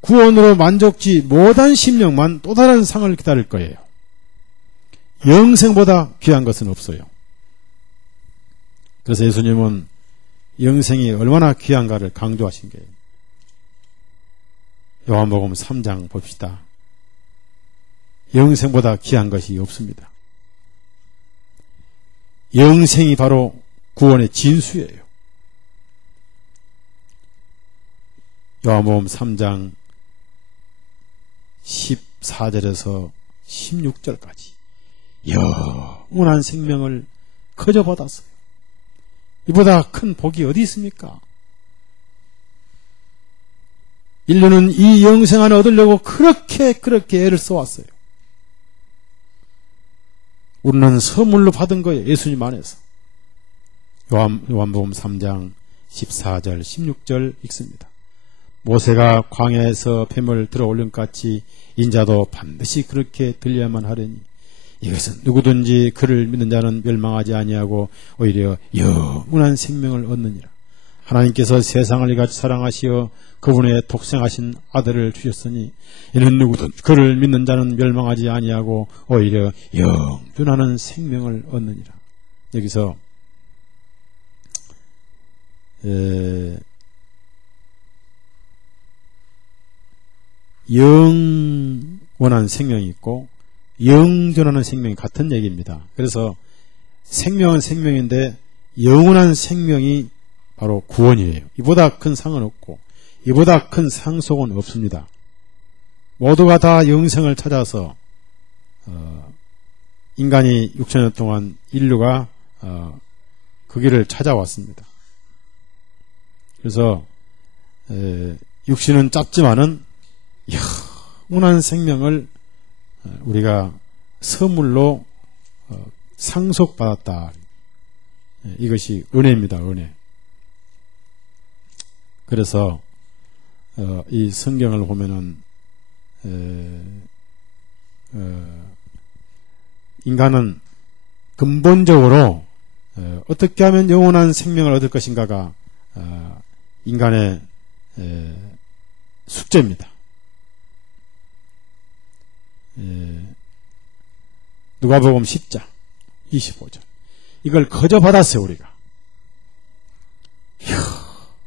구원으로 만족지 못한 심령만 또 다른 상을 기다릴 거예요. 영생보다 귀한 것은 없어요. 그래서 예수님은 영생이 얼마나 귀한가를 강조하신 거예요. 요한복음 3장 봅시다. 영생보다 귀한 것이 없습니다. 영생이 바로 구원의 진수예요. 요한복음 3장 14절에서 16절까지 영원한 생명을 거저 받았어요. 이보다 큰 복이 어디 있습니까? 인류는 이 영생 안에 얻으려고 그렇게 애를 써왔어요. 우리는 선물로 받은 거예요. 예수님 안에서. 요한복음 3장 14절 16절 읽습니다. 모세가 광야에서 뱀을 들어올린 것 같이 인자도 반드시 그렇게 들려야만 하려니 이것은 누구든지 그를 믿는 자는 멸망하지 아니하고 오히려 영원한 생명을 얻느니라. 하나님께서 세상을 이같이 사랑하시어 그분의 독생하신 아들을 주셨으니 이는 누구든 그를 믿는 자는 멸망하지 아니하고 오히려 영원한 생명을 얻느니라. 여기서 영원한 생명이 있고 영존하는 생명이 같은 얘기입니다. 그래서 생명은 생명인데 영원한 생명이 바로 구원이에요. 이보다 큰 상은 없고 이보다 큰 상속은 없습니다. 모두가 다 영생을 찾아서 인간이 6천년 동안 인류가 그 길을 찾아왔습니다. 그래서 육신은 짧지만은 영원한 생명을 우리가 선물로 상속받았다. 이것이 은혜입니다. 은혜. 그래서 이 성경을 보면은 인간은 근본적으로 어떻게 하면 영원한 생명을 얻을 것인가가 인간의 숙제입니다. 누가복음 10장 25절 이걸 거저 받았어요. 우리가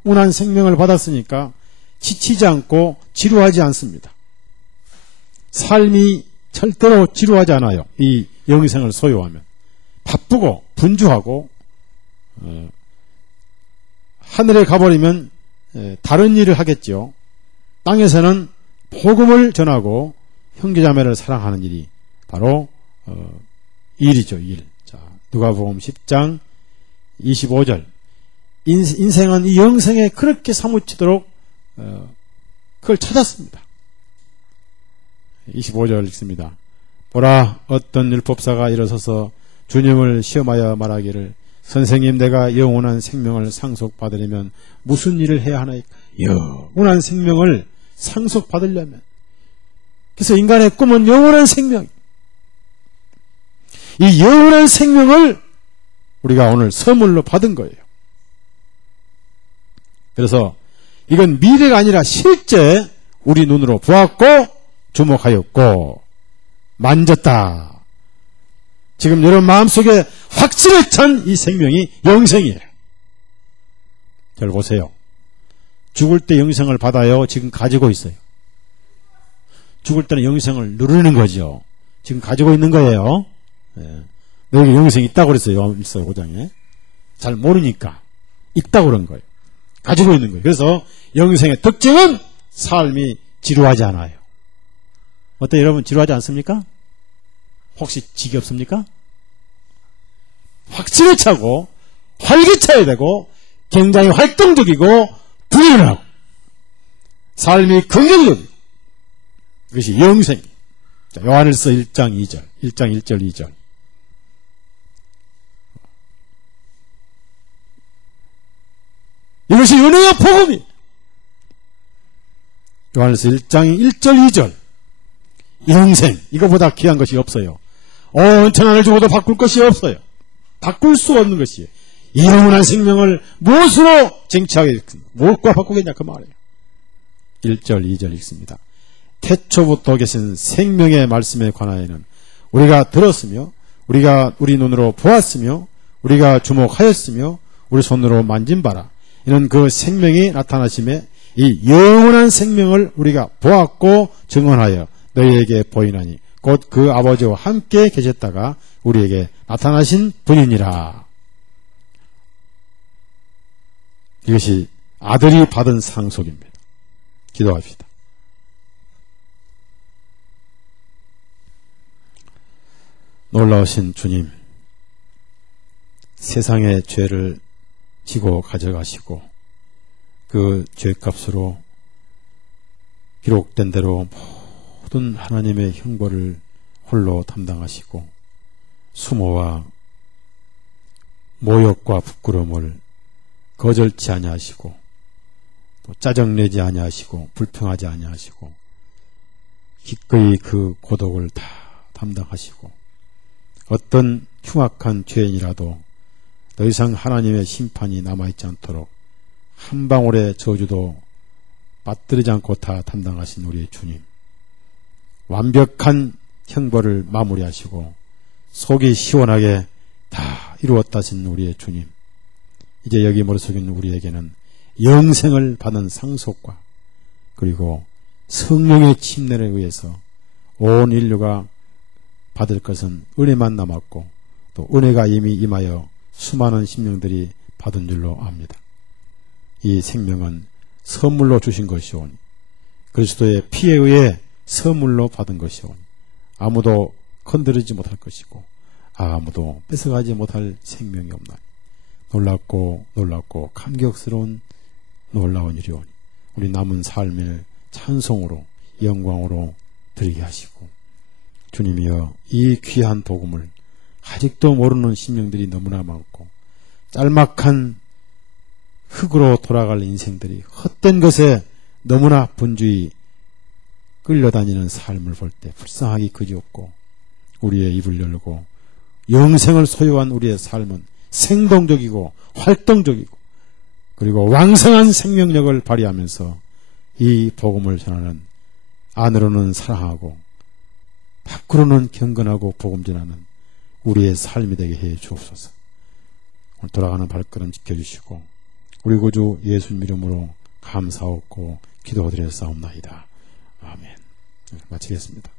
영원한 생명을 받았으니까 지치지 않고 지루하지 않습니다. 삶이 절대로 지루하지 않아요. 이 영생을 소유하면 바쁘고 분주하고 하늘에 가버리면 다른 일을 하겠죠. 땅에서는 복음을 전하고 형제자매를 사랑하는 일이 바로 일이죠. 일. 자, 누가복음 10장 25절 인생은 이 영생에 그렇게 사무치도록 그걸 찾았습니다. 25절 읽습니다. 보라, 어떤 율법사가 일어서서 주님을 시험하여 말하기를 선생님, 내가 영원한 생명을 상속받으려면 무슨 일을 해야 하나이까? 영원한 생명을 상속받으려면, 그래서 인간의 꿈은 영원한 생명. 이 영원한 생명을 우리가 오늘 선물로 받은 거예요. 그래서 이건 미래가 아니라 실제 우리 눈으로 보았고 주목하였고 만졌다. 지금 여러분 마음속에 확신을 찬 이 생명이 영생이에요. 잘 보세요. 죽을 때 영생을 받아요? 지금 가지고 있어요? 죽을 때는 영생을 누르는 거죠. 지금 가지고 있는 거예요. 예. 너에게 영생이 있다고 그랬어요. 요한일서 5장에. 잘 모르니까 있다고 그런 거예요. 가지고 있는 거예요. 그래서 영생의 특징은 삶이 지루하지 않아요. 어때요? 여러분 지루하지 않습니까? 혹시 지겹습니까? 확신을 차고 활기차야 되고 굉장히 활동적이고 부유하고 삶이 긍정적이고 그것이 영생. 요한일서 1장 2절 1장 1절 2절 이것이 은혜의 복음이. 요한일서 1장 1절 2절 영생, 이거보다 귀한 것이 없어요. 온 천하를 주고도 바꿀 것이 없어요. 바꿀 수 없는 것이에요. 이 영원한 생명을 무엇으로 쟁취하게, 무엇과 바꾸겠냐 그 말이에요. 1절 2절 읽습니다. 태초부터 계신 생명의 말씀에 관하여는 우리가 들었으며 우리가 우리 눈으로 보았으며 우리가 주목하였으며 우리 손으로 만진 바라. 이는 그 생명이 나타나심에 이 영원한 생명을 우리가 보았고 증언하여 너희에게 보이나니 곧 그 아버지와 함께 계셨다가 우리에게 나타나신 분이니라. 이것이 아들이 받은 상속입니다. 기도합시다. 놀라우신 주님, 세상의 죄를 지고 가져가시고 그 죄값으로 기록된 대로 모든 하나님의 형벌을 홀로 담당하시고 수모와 모욕과 부끄러움을 거절치 아니하시고 또 짜증내지 아니하시고 불평하지 아니하시고 기꺼이 그 고독을 다 담당하시고 어떤 흉악한 죄인이라도 더 이상 하나님의 심판이 남아있지 않도록 한 방울의 저주도 빠뜨리지 않고 다 담당하신 우리의 주님, 완벽한 형벌을 마무리하시고 속이 시원하게 다 이루었다신 우리의 주님, 이제 여기 머릿속에 있는 우리에게는 영생을 받은 상속과 그리고 성령의 침례에 의해서 온 인류가 받을 것은 은혜만 남았고 또 은혜가 이미 임하여 수많은 심령들이 받은 줄로 압니다. 이 생명은 선물로 주신 것이오니 그리스도의 피에 의해 선물로 받은 것이오니 아무도 건드리지 못할 것이고 아무도 뺏어가지 못할 생명이 없나니 놀랍고 놀랍고 감격스러운 놀라운 일이오니 우리 남은 삶을 찬송으로 영광으로 드리게 하시고 주님이여 이 귀한 복음을 아직도 모르는 심령들이 너무나 많고 짤막한 흙으로 돌아갈 인생들이 헛된 것에 너무나 분주히 끌려다니는 삶을 볼 때 불쌍하기 그지없고 우리의 입을 열고 영생을 소유한 우리의 삶은 생동적이고 활동적이고 그리고 왕성한 생명력을 발휘하면서 이 복음을 전하는 안으로는 사랑하고 밖으로는 경건하고 복음 전하는 우리의 삶이 되게 해 주옵소서. 오늘 돌아가는 발걸음 지켜주시고 우리 구주 예수님 이름으로 감사하고 기도드렸사옵나이다. 아멘. 마치겠습니다.